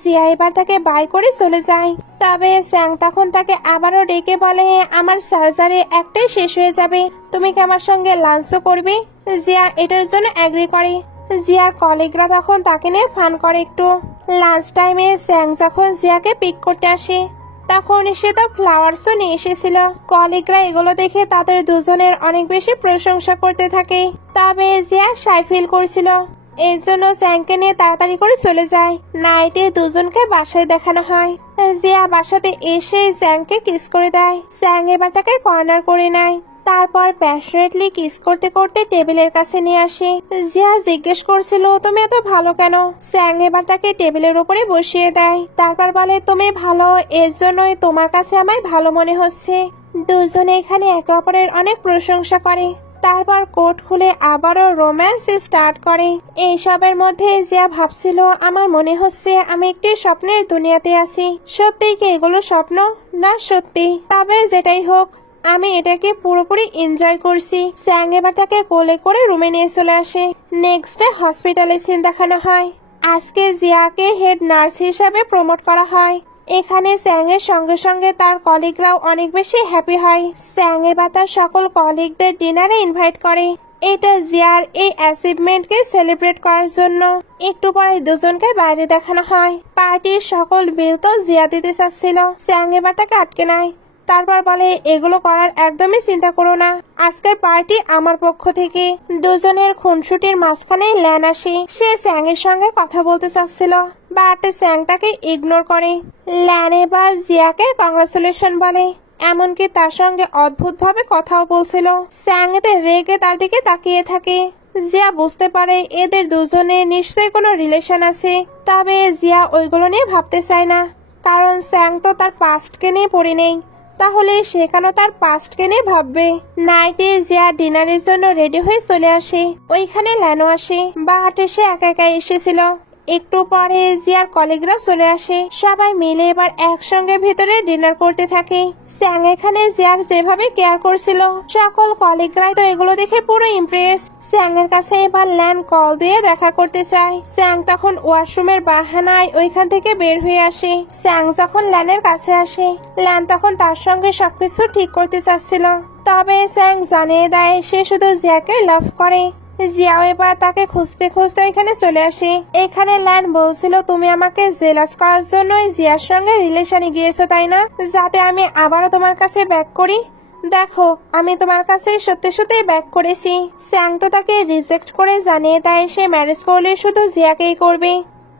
জিয়া এবার তাকে বাই করে চলে যায়। তবে স্যাং তখন তাকে আবারও ডেকে বলে আমার সার্জারি একটাই শেষ হয়ে যাবে, তুমি কি আমার সঙ্গে লাঞ্চও করবে? জিয়া এটার জন্য এগ্রি করে। জিয়ার কলিগরা তখন তাকে নিয়ে ফান করে একটু। লাঞ্চ টাইমে স্যাং যখন জিয়াকে পিক করতে আসে তখন সে তো ফ্লাওয়ার্সও নিয়ে এসেছিল। কলিগরা এগুলো দেখে তাদের দুজনের অনেক বেশি প্রশংসা করতে থাকে। তবে জিয়া শাই ফিল করছিল, এই জন্য স্যাংকে নিয়ে তাড়াতাড়ি করে চলে যায়। নাইটে দুজনকে বাসায় দেখানো হয়। জিয়া বাসাতে এসে স্যাংকে কিস করে দেয়। স্যাং এবার তাকে কর্নার করে নেয়। তারপর প্যাশনেটলি কিস করতে করতে টেবিলের কাছে নিয়ে আসে। জিয়া জিজ্ঞেস করছিল তুমি এত ভালো কেন? স্যাং এবার তাকে টেবিলের উপরে বসিয়ে দেয়। তারপর বলে তুমি ভালো, এর জন্যই তোমার কাছে আমায় ভালো মনে হচ্ছে। দুজনে এখানে একে অপরের অনেক প্রশংসা করে। তারপর কোট খুলে আবারও রোম্যান্স স্টার্ট করে। এইসবের মধ্যে জিয়া ভাবছিল আমার মনে হচ্ছে আমি একটি স্বপ্নের দুনিয়াতে আছি। সত্যি কি এগুলো স্বপ্ন না সত্যি? তবে যেটাই হোক আমি এটাকে পুরোপুরি এনজয় করছি। স্যাং এবার তাকে কোলে করে রুমে নিয়ে চলে আসে। নেক্সট ডে হসপিটালে সিন দেখানো হয়। আজকে জিয়াকে হেড নার্স হিসাবে প্রমোট করা হয়। এখানে স্যাং এর সঙ্গে সঙ্গে তার কলিগরাও অনেক বেশি হ্যাপি হয়। স্যাং এবার তার সকল কলিগদের ডিনারে ইনভাইট করে। এটা জিয়ার এই অ্যাচিভমেন্টকে সেলিব্রেট করার জন্য। একটু পরে দুজনকে বাইরে দেখানো হয়। পার্টির সকল বিল তো জিয়া দিতে চাচ্ছিল, স্যাং এবার তাকে আটকে নেয়। তারপর বলে, এগুলো করার একদমই চিন্তা করো না, আজকের পার্টি আমার পক্ষ থেকে। দুজনের খুনসুটির মাঝখানেই ল্যান আসে। সে স্যাং এর সঙ্গে কথা বলতে চাচ্ছিল, বাট স্যাং তাকে ইগনোর করে। ল্যান এবার জিয়াকে কংগ্রাচুলেশন বলে, এমনকি তার সঙ্গে অদ্ভুত ভাবে কথাও বলছিল। স্যাং এতে রেগে তার দিকে তাকিয়ে থাকে। জিয়া বুঝতে পারে এদের দুজনে নিশ্চয়ই কোনো রিলেশন আছে, তবে জিয়া ওইগুলো নিয়ে ভাবতে চায় না, কারণ স্যাং তো তার পাস্টকে নিয়ে পড়ে নেই, তাহলে সেখানেও তার পাস্টকে নিয়ে ভাববে। নাইটে জিয়া ডিনারের জন্য রেডি হয়ে চলে আসে। ওইখানে ল্যানো আসে, বাট সে একা একা এসেছিল। একটু পরে জিয়ার কলিগরা চলে আসে। সবাই মিলে এবার একসঙ্গে ভিতরে ডিনার করতে থাকে। স্যাং এখানে জিয়ার যেভাবে কেয়ার করছিল, সকল কলিগরাই তো এগুলো দেখে পুরো ইমপ্রেস। স্যাং এর কাছে এবার ল্যান কল দিয়ে দেখা করতে চায়। স্যাং তখন ওয়াশরুমের বাহানায় ওইখান থেকে বের হয়ে আসে। স্যাং যখন ল্যানের কাছে আসে, ল্যান তখন তার সঙ্গে সবকিছু ঠিক করতে চাচ্ছিল, তবে স্যাং জানিয়ে দেয় সে শুধু জিয়াকে লাভ করে। জিয়াও এবার তাকে খুঁজতে খুঁজতে এখানে চলে আসে। এখানে ল্যান বলছিল, তুমি আমাকে জেলাস করার জন্য জিয়ার সঙ্গে রিলেশনে গিয়েছো তাই না, যাতে আমি আবারও তোমার কাছে ব্যাক করি। দেখো, আমি তোমার কাছে সত্যি সত্যি ব্যাক করেছি। স্যাং তো তাকে রিজেক্ট করে জানিয়ে দেয় সে ম্যারেজ করলে শুধু জিয়াকেই করবে।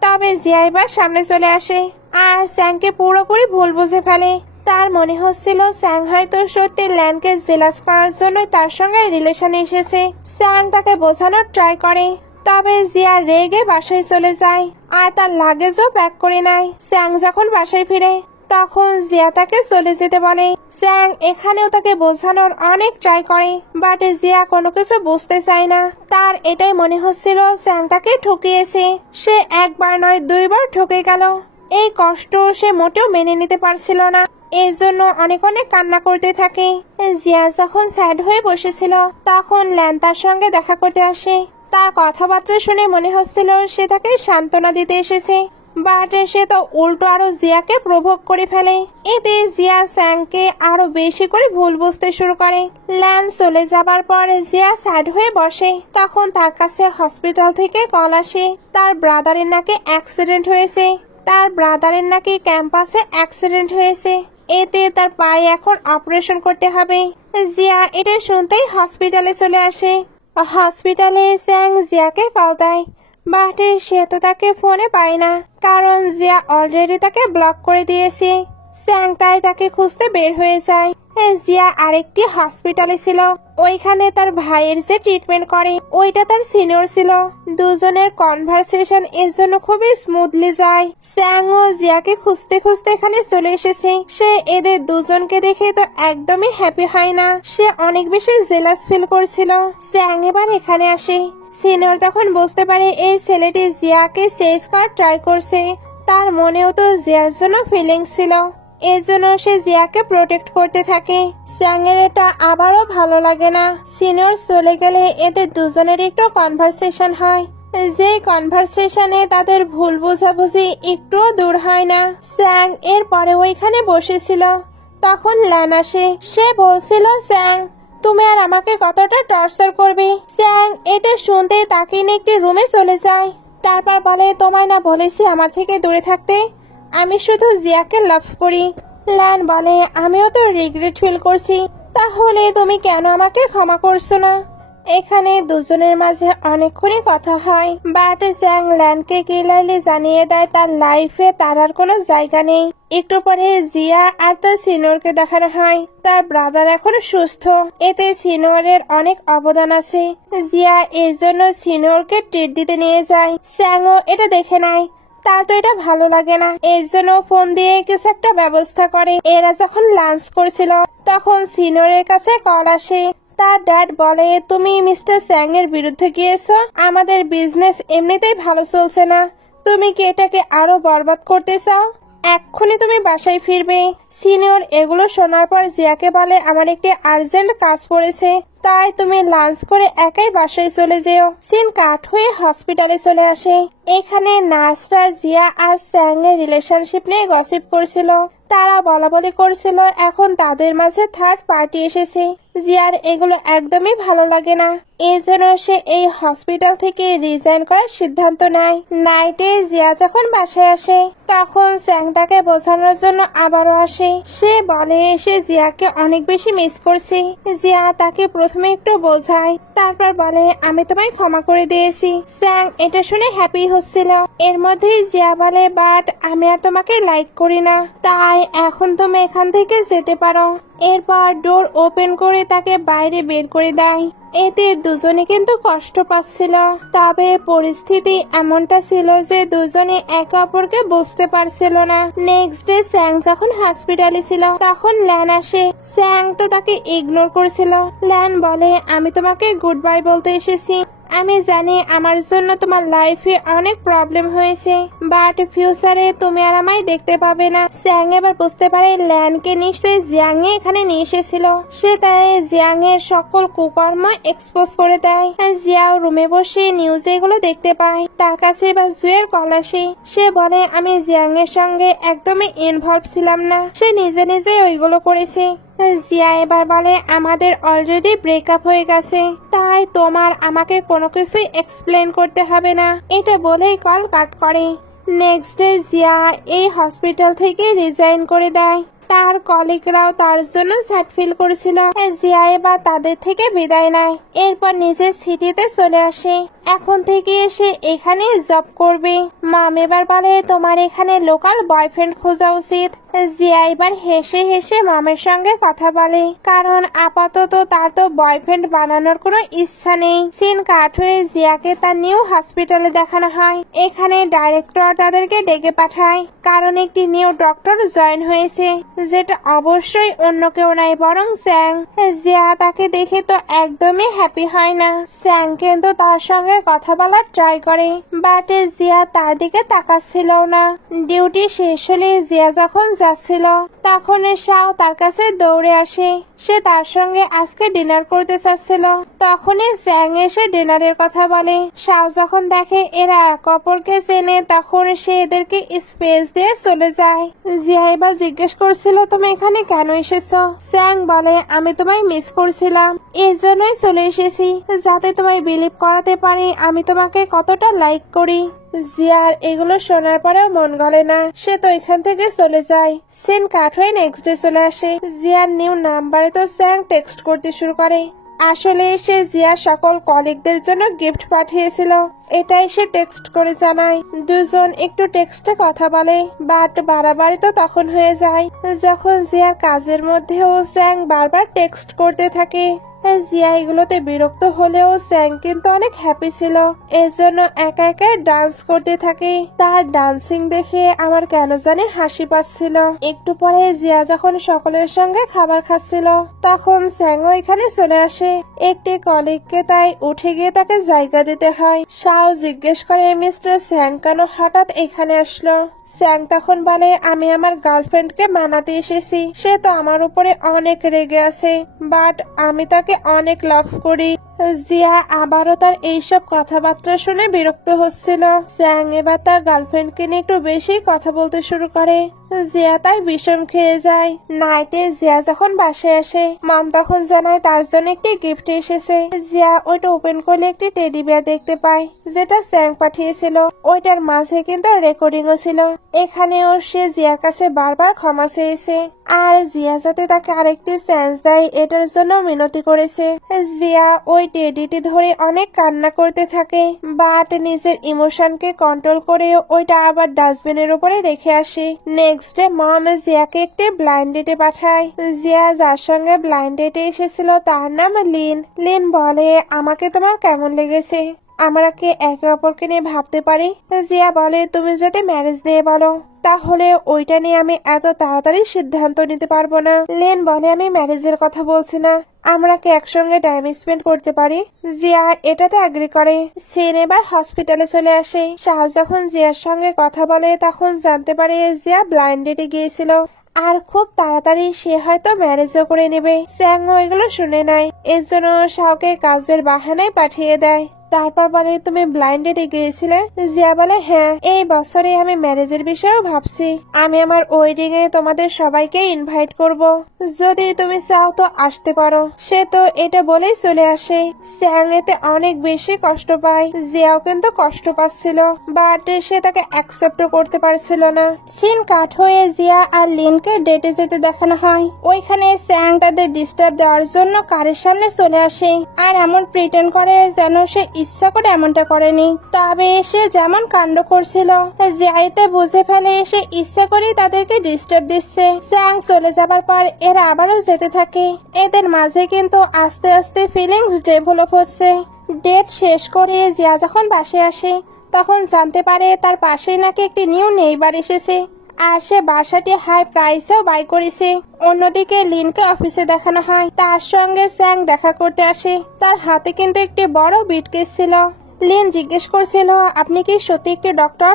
তবে জিয়া এবার সামনে চলে আসে আর স্যাংকে পুরোপুরি ভুল বুঝে ফেলে। তার মনে হচ্ছিল স্যাং হয়তো সত্যি ল্যানকে জেলাস করার জন্য তার সঙ্গে রিলেশনে এসেছে। স্যাং তাকে বোঝানোর ট্রাই করে, তবে জিয়া রেগে বাসায় চলে যায় আর তার লাগেজও প্যাক করে নেয়। স্যাং যখন বাসায় ফিরে, তখন জিয়া তাকে চলে যেতে বলে। স্যাং এখানেও তাকে বোঝানোর অনেক ট্রাই করে, বাট জিয়া কোনো কিছু বুঝতে চায় না। তার এটাই মনে হচ্ছিল স্যাং তাকে ঠকিয়েছে। সে একবার নয় দুইবার ঠকে গেল। এই কষ্ট সে মোটেও মেনে নিতে পারছিল না, এই জন্য অনেক অনেক কান্না করতে থাকে। জিয়া যখন স্যাড হয়ে বসেছিল, তখন ল্যান তার সঙ্গে দেখা করতে আসে। তার কথাবার্তা শুনে মনে হচ্ছিল সে তাকে সান্ত্বনা দিতে এসেছে, বাট সে তো উল্টো আরো জিয়াকে প্রভোগ করে ফেলে। এতে জিয়া স্যাংকে আরো বেশি করে ভুল বুঝতে শুরু করে। ল্যান চলে যাবার পর জিয়া স্যাড হয়ে বসে। তখন তার কাছে হসপিটাল থেকে কল আসে, তার ব্রাদারের নাকি অ্যাক্সিডেন্ট হয়েছে। তার ব্রাদারের নাকি ক্যাম্পাসে অ্যাক্সিডেন্ট হয়েছে, এতে তার পায়ে এখন অপারেশন করতে হবে। জিয়া এটা শুনতেই হসপিটালে চলে আসে। হসপিটালে স্যাং জিয়াকে কল দেয়, বাট সে তো তাকে ফোনে পায় না, কারণ জিয়া অলরেডি তাকে ব্লক করে দিয়েছে। স্যাং তাই তাকে খুঁজতে বের হয়ে যায়। জিয়া আরেকটি হসপিটালে ছিল, ওইখানে তার ভাইয়ের যে ট্রিটমেন্ট করে ওইটা তার সিনিয়র ছিল। দুজনের কনভারসেশন এর জন্য খুবই স্মুথলি যায়। স্যাং ও জিয়াকে খুঁজতে খুঁজতে এখানে চলে এসেছে। সে এদের দুজনকে দেখে তো একদমই হ্যাপি হয় না, সে অনেক বেশি জেলাস ফিল করছিল। স্যাং এবার এখানে আসে। সিনিয়র তখন বুঝতে পারে এই ছেলেটি জিয়াকে চেজ করার ট্রাই করছে। তার মনেও তো জিয়ার জন্য ফিলিংস ছিল, এর জন্য সে জিয়াকে প্রোটেক্ট করতে থাকে। স্যাংয়ের এটা আবারও ভালো লাগে না। সিনিয়র চলে গেলে এদের দুজনের একটু কনভারসেশন হয়, যে কনভারসেশনে তাদের ভুল বোঝাবুঝি একটুও দূর হয় না। স্যাং এর পরে ওইখানে বসেছিল, তখন ল্যান আসে। সে বলছিল, স্যাং তুমি আর আমাকে কতটা টর্চার করবে। স্যাং এটা শুনতেই তাকে নিয়ে একটি রুমে চলে যায়। তারপর বলে, তোমায় না বলেছি আমার থেকে দূরে থাকতে, আমি শুধু জিয়াকে লাভ করি। ল্যান বলে, আমিও তো রিগ্রেট ফিল করছি, তাহলে তুমি কেন আমাকে ক্ষমা করছো না। এখানে দুজনের মাঝে অনেকক্ষণই কথা হয়, বাট স্যাং ল্যানকে ক্লিয়ারলি জানিয়ে দেয় তার লাইফে তার আর কোনো জায়গা নেই। একটু পরে জিয়া আর তার সিনিয়রকে দেখানো হয়। তার ব্রাদার এখন সুস্থ, এতে সিনিয়রের অনেক অবদান আছে। জিয়া এর জন্য সিনিয়রকে ট্রিট দিতে নিয়ে যায়। স্যাংও এটা দেখে নেয়, তার তো এটা ভালো লাগে না, এর জন্য ফোন দিয়ে কিছু একটা ব্যবস্থা করে। এরা যখন লাঞ্চ করছিল, তখন সিনিয়রের কাছে কল আসে। তার ড্যাড বলে, তুমি মিস্টার স্যাং এর বিরুদ্ধে গিয়েছো, আমাদের বিজনেস এমনিতেই ভালো চলছে না, তুমি কি এটাকে আরো বরবাদ করতে চাও? এক্ষুনি তুমি বাসায় ফিরবে। সিনিয়র এগুলো শোনার পর জিয়াকে বলে, আমার একটি আর্জেন্ট কাজ পড়েছে, তাই তুমি লাঞ্চ করে একাই বাসায় চলে যেও। সিন কাট হয়ে হসপিটালে চলে আসে। এখানে নার্সরা জিয়া আর স্যাং এর রিলেশনশিপ নিয়ে গসিপ করছিল। তারা বলাবলি করছিল এখন তাদের মাঝে থার্ড পার্টি এসেছে। জিয়ার এগুলো একদমই ভালো লাগে না, এই জন্য সে এই হসপিটাল থেকে রিজাইন করার সিদ্ধান্ত নেয়। নাইটে জিয়া যখন বাসায় আসে তখন স্যাং তাকে বোঝানোর জন্য আবারও আসে। সে বলে সে জিয়াকে অনেক বেশি মিস করছে। জিয়া তাকে প্রথমে একটু বোঝায়, তারপর বলে আমি তোমায় ক্ষমা করে দিয়েছি। স্যাং এটা শুনে হ্যাপি হচ্ছিল। এর মধ্যেই জিয়া বলে বাট আমি আর তোমাকে লাইক করি না, তাই এখন তুমি এখান থেকে যেতে পারো। এরপর ডোর ওপেন করে তাকে বাইরে বের করে দেয়। এতে দুজনে কিন্তু কষ্ট পাচ্ছিল, তবে পরিস্থিতি এমনটা ছিল যে দুজনে একে অপরকে বুঝতে পারছিল না। নেক্সট ডে স্যাং যখন হসপিটালে ছিল তখন ল্যান আসে। স্যাং তো তাকে ইগনোর করছিল। ল্যান বলে আমি তোমাকে গুড বাই বলতে এসেছি। আমি জানি আমার জন্য তোমার লাইফে অনেক প্রবলেম হয়েছে, বাট ফিউচারে তুমি আর আমায় দেখতে পাবে না। স্যাং এবার বুঝতে পারে ল্যানকে নিশ্চয়ই জিয়াং এখানে নিয়ে এসেছিল। সে তাই জিয়াং এর সকল কুকর্ম এক্সপোজ করে দেয়। জিয়াও রুমে বসে নিউজে এগুলো দেখতে পায়। তার কাছে এবার জুয়ের কল আসে। সে বলে আমি জিয়াং এর সঙ্গে একদমই ইনভলভ ছিলাম না, সে নিজে নিজে ওইগুলো করেছে। জিয়া এবার বলে আমাদের অলরেডি ব্রেকআপ হয়ে গেছে, তাই তোমার আমাকে কোনো কিছুই এক্সপ্লেন করতে হবে না। এটা বলেই কল কাট করে। নেক্সট ডে জিয়া এই হসপিটাল থেকে রিজাইন করে দেয়। তার কলিগরাও তার জন্য স্যাড ফিল করেছিল। জিয়া এবার তাদের থেকে বিদায় নেয়। এরপর নিজের সিটিতে চলে আসে। এখন থেকে এসে এখানে জব করবে। মম এবার বলে তোমার এখানে লোকাল বয়ফ্রেন্ড খোঁজা উচিত। জিয়া এবার হেসে হেসে মামের সঙ্গে কথা বলে, কারণ আপাতত তার তো বয়ফ্রেন্ড বানানোর কোনো ইচ্ছা নেই। সিন কাট হয়ে জিয়াকে তার নিউ হসপিটালে দেখানো হয়। এখানে ডাইরেক্টর তাদেরকে ডেকে পাঠায়, কারণ একটি নিউ ডক্টর জয়েন হয়েছে, যেটা অবশ্যই অন্য কেউ নাই বরং স্যাং। জিয়া তাকে দেখে তো একদমই হ্যাপি হয় না। স্যাং কিন্তু তার সঙ্গে কথা বলার ট্রাই করে, বাট জিয়া তার দিকে তাকাচ্ছিল না। ডিউটি শেষ হলে জিয়া যখন যাচ্ছিল তখন শাও তার কাছে দৌড়ে আসে। সে তার সঙ্গে আজকে ডিনার করতে চাচ্ছিল। তখনই স্যাং এসে ডিনারের কথা বলে। শাও যখন দেখে এরা এক অপরকে চেনে তখন সে এদেরকে স্পেস দিয়ে চলে যায়। জিয়া এবার জিজ্ঞেস করছিল তুমি এখানে কেন এসেছো? স্যাং বলে আমি তোমায় মিস করছিলাম, এই জন্যই চলে এসেছি, যাতে তোমায় বিলিভ করাতে পারি আমি তোমাকে কতটা লাইক করি। জিয়ার এগুলো শোনার পরেও মন গলে না। সে তো এখান থেকে চলে যায়। সিন কাট হয়ে নেক্সট ডে চলে আসে। জিয়ার নিউ নাম্বারে তো স্যাং টেক্সট করতে শুরু করে। আসলে সে জিয়া সকল কলিগদের জন্য গিফট পাঠিয়েছিল, এটাই সে টেক্সট করে জানায়। দুজন একটু টেক্সটে কথা বলে, বাট বাড়াবাড়ি তো তখন হয়ে যায় যখন জিয়ার কাজের মধ্যেও স্যাং বারবার টেক্সট করতে থাকে। জিয়া এগুলোতে বিরক্ত হলেও স্যাং কিন্তু অনেক হ্যাপি ছিল। এর জন্য একা একা ডান্স করতে থাকে। তার ডান্সিং দেখে আমার কেন জানি হাসি পাচ্ছিল। একটু পরে জিয়া যখন সকলের সঙ্গে খাবার খাচ্ছিল তখন স্যাংও এখানে চলে আসে। একটি কলিগকে তাই উঠে গিয়ে তাকে জায়গা দিতে হয়। শাও জিজ্ঞেস করে মিস্টার স্যাং কেন হঠাৎ এখানে আসলো? স্যাং তখন বলে আমি আমার গার্লফ্রেন্ডকে মানাতে এসেছি, সে তো আমার উপরে অনেক রেগে আছে, বাট আমি তাকে অনেক লাভ করি। জিয়া আবারও তার এইসব কথাবার্তা শুনে বিরক্ত হচ্ছিল। স্যাং এবার তার গার্লফ্রেন্ডকে নিয়ে একটু বেশি কথা বলতে শুরু করে। জিয়া তাই বিষম খেয়ে যায়। নাইটে জিয়া যখন বাসায় আসে মম তখন জানায় তার জন্য একটি গিফট এসেছে। জিয়া ওইটা ওপেন করলে একটি টেডি বিয়ার দেখতে পায়, যেটা স্যাং পাঠিয়েছিল। ওইটার মাঝে কিন্তু রেকর্ডিংও ছিল। এখানেও সে জিয়ার কাছে বারবার ক্ষমা চেয়েছে, আর জিয়া যাতে তাকে আরেকটি চান্স দেয় এটার জন্য মিনতি করেছে। জিয়া ওই টেডিটি ধরে অনেক কান্না করতে থাকে, বাট নিজের ইমোশনকে কন্ট্রোল করে ওইটা আবার ডাস্টবিনের উপরে রেখে আসে। নেক্সট ডে মম জিয়াকে একটি ব্লাইন্ড ডেটে পাঠায়। জিয়া যার সঙ্গে ব্লাইন্ড ডেটে এসেছিল তার নাম লিন। লিন বলে আমাকে তোমার কেমন লেগেছে? আমরা কি একে অপরকে নিয়ে ভাবতে পারি? জিয়া বলে তুমি যদি ম্যারেজ নিয়ে বলো তাহলে ওইটা নিয়ে আমি এত তাড়াতাড়ি সিদ্ধান্ত নিতে পারবো না। লিন বলে আমি ম্যারেজের কথা বলছি না, আমরা কি একসঙ্গে টাইম স্পেন্ড করতে পারি? জিয়া এটাতে এগ্রি করে। সিন এবার হসপিটালে চলে আসে। শাহ যখন জিয়ার সঙ্গে কথা বলে তখন জানতে পারে জিয়া ব্লাইন্ড ডেটে গিয়েছিল। আর খুব তাড়াতাড়ি সে হয়তো ম্যারেজও করে নেবে। স্যাং এগুলো শুনে নেয়, এর জন্য শাওকে কাজের বাহানায় পাঠিয়ে দেয়। তারপর বলে তুমি ব্লাইন্ড ডেটে গিয়েছিলে? জিয়া বলে হ্যাঁ, এই বছরে আমি ম্যারেজের বিষয়েও ভাবছি। আমি আমার ওয়েডিং এ তোমাদের সবাইকে ইনভাইট করব, যদি তুমি চাও তো আসতে পারো। সে তো এটা বলেই চলে আসে। স্যাং এতে অনেক বেশি কষ্ট পায়। জিয়াও কিন্তু কষ্ট পাচ্ছিল, বাট সে তাকে অ্যাকসেপ্টও করতে পারছিল না। সিন কাট হয়ে জিয়া আর লিনকে ডেটে যেতে দেখানো হয়। ওইখানে স্যাং তাদের ডিস্টার্ব দেওয়ার জন্য কারের সামনে চলে আসে আর এমন প্রিটেন্ড করে যেন সে ইচ্ছা করে এমনটা করেনি। তবে সে যেমন কাণ্ড করছিল জিয়াইতে বুঝে ফেলে সে ইচ্ছা করে তাদেরকে ডিস্টার্ব দিচ্ছে। স্যাং চলে যাবার পর এরা আবারও যেতে থাকে। এদের মাঝে কিন্তু আস্তে আস্তে ফিলিংস ডেভেলপ হচ্ছে। ডেট শেষ করে জিয়া যখন বাসায় আসে তখন জানতে পারে তার পাশেই নাকি একটি নিউ নেইবার এসেছে আর সে বাসাটি হাই প্রাইসেও বাই করেছে। অন্যদিকে লিনকে অফিসে দেখানো হয়, তার সঙ্গে স্যাং দেখা করতে আসে। তার হাতে কিন্তু একটি বড় বিটকেস ছিল। লিন জিজ্ঞেস করছিল আপনি কি সত্যি একটি ডক্টর?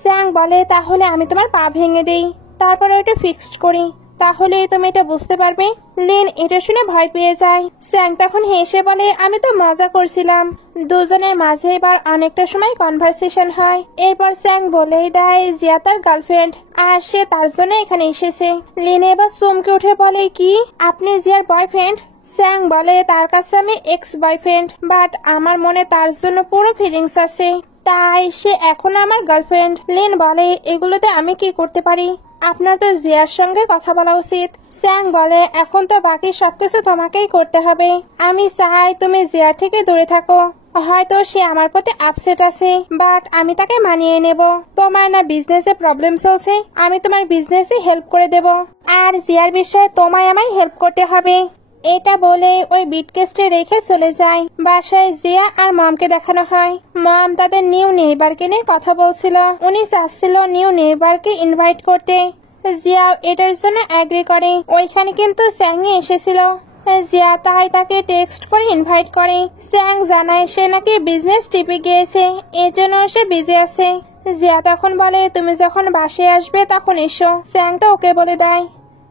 স্যাং বলে তাহলে আমি তোমার পা ভেঙে দেই, তারপরে এটা ফিক্সড করি, তাহলে তুমি এটা বুঝতে পারবে। লিন এটা শুনে ভয় পেয়ে যায়। স্যাং তখন হেসে বলে আমি তো মজা করছিলাম। দুজনের মাঝে এবার অনেকটা সময় কনভারসেশন হয়। এরপর স্যাং বলেই দেয় জিয়া তার গার্লফ্রেন্ড আর সে তার জন্য এখানে এসেছে। লিন এবার চমকে উঠে বলে কি আপনি জিয়ার বয়ফ্রেন্ড? স্যাং বলে তার কাছে আমি এক্স বয়ফ্রেন্ড, বাট আমার মনে তার জন্য পুরো ফিলিংস আছে, তাই সে এখন আমার গার্লফ্রেন্ড। লিন বলে এগুলোতে আমি কি করতে পারি? আপনার তো জিয়ার সঙ্গে কথা বলা উচিত। স্যাং বলে এখন তো বাকি সবকিছু তোমাকেই করতে হবে। আমি চাই তুমি জিয়ার থেকে দূরে থাকো। হয়তো সে আমার প্রতি আপসেট আছে, বাট আমি তাকে মানিয়ে নেব। তোমার না বিজনেসে প্রবলেম চলছে, আমি তোমার বিজনেসে হেল্প করে দেব, আর জিয়ার বিষয়ে তোমায় আমায় হেল্প করতে হবে। এটা বলে ওই বিটকেসটি রেখে চলে যায়। বাসায় জিয়া আর মমকে দেখানো হয়। মম তাদের নিউ নেইবারকে নিয়ে কথা বলছিল। উনি চাচ্ছিল নিউ নেইবারকে ইনভাইট করতে। জিয়া এটার জন্য এগ্রি করে। ওইখানে কিন্তু স্যাংই এসেছিল। জিয়া তাই তাকে টেক্সট করে ইনভাইট করে। স্যাং জানায় সে নাকি বিজনেস ট্রিপে গিয়েছে, এজন্য সে বিজি আছে। জিয়া তখন বলে তুমি যখন বাসায় আসবে তখন এসো। স্যাং তো ওকে বলে দেয়।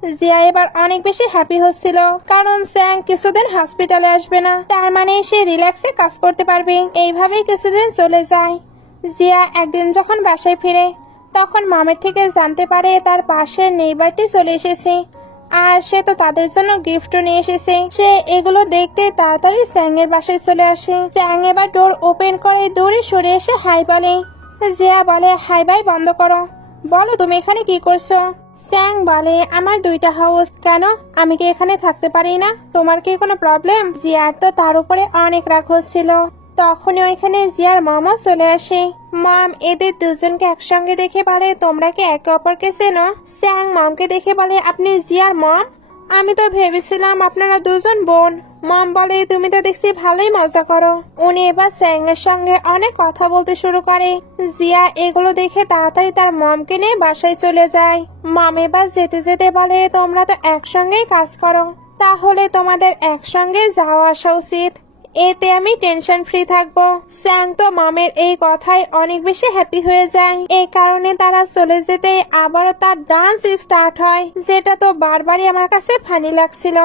জিয়া এবার অনেক বেশি হ্যাপি হচ্ছিল, কারণ স্যাং কিছুদিন হসপিটালে আসবে না, তার মানে সে রিল্যাক্সে কাজ করতে পারবে। এইভাবেই কিছুদিন চলে যায়। জিয়া একদিন যখন বাসায় ফিরে তখন মামের থেকে জানতে পারে তার পাশের নেইবারটি চলে এসেছে আর সে তো তাদের জন্য গিফটও নিয়ে এসেছে। সে এগুলো দেখতে তাড়াতাড়ি স্যাং এর বাসায় চলে আসে। স্যাং এবার ডোর ওপেন করে দূরে সরে এসে হাই বলে। জিয়া বলে হাই বাই বন্ধ করো, বলো তুমি এখানে কি করছো? স্যাং বলে আমার দুইটা হাউস, কেন আমি কি এখানে থাকতে পারি না? তোমার কি কোনো প্রবলেম? জিয়ার তো তার উপরে অনেক রাগ হচ্ছিল। তখনই ওইখানে জিয়ার মামা চলে আসে। মম এদের দুজনকে একসঙ্গে দেখে বলে তোমরা কি একে অপরকে চেনো? স্যাং মমকে দেখে বলে আপনি জিয়ার মম? আমি তো ভেবেছিলাম আপনারা দুজন বোন। মম বলে তুমি তো দেখছি ভালোই মজা করো। উনি এবার স্যাং এর সঙ্গে অনেক কথা বলতে শুরু করে। জিয়া এগুলো দেখে তাড়াতাড়ি তার মমকে নিয়ে বাসায় চলে যায়। মম এবার যেতে যেতে বলে তোমরা তো একসঙ্গেই কাজ করো, তাহলে তোমাদের একসঙ্গে যাওয়া আসা উচিত, এতে আমি টেনশন ফ্রি থাকবো। স্যাং তো মামের এই কথায় অনেক বেশি হ্যাপি হয়ে যায়। এই কারণে তারা চলে যেতে আবারও তার ডান্স স্টার্ট হয়, যেটা তো বারবারই আমার কাছে ফানি লাগছিল।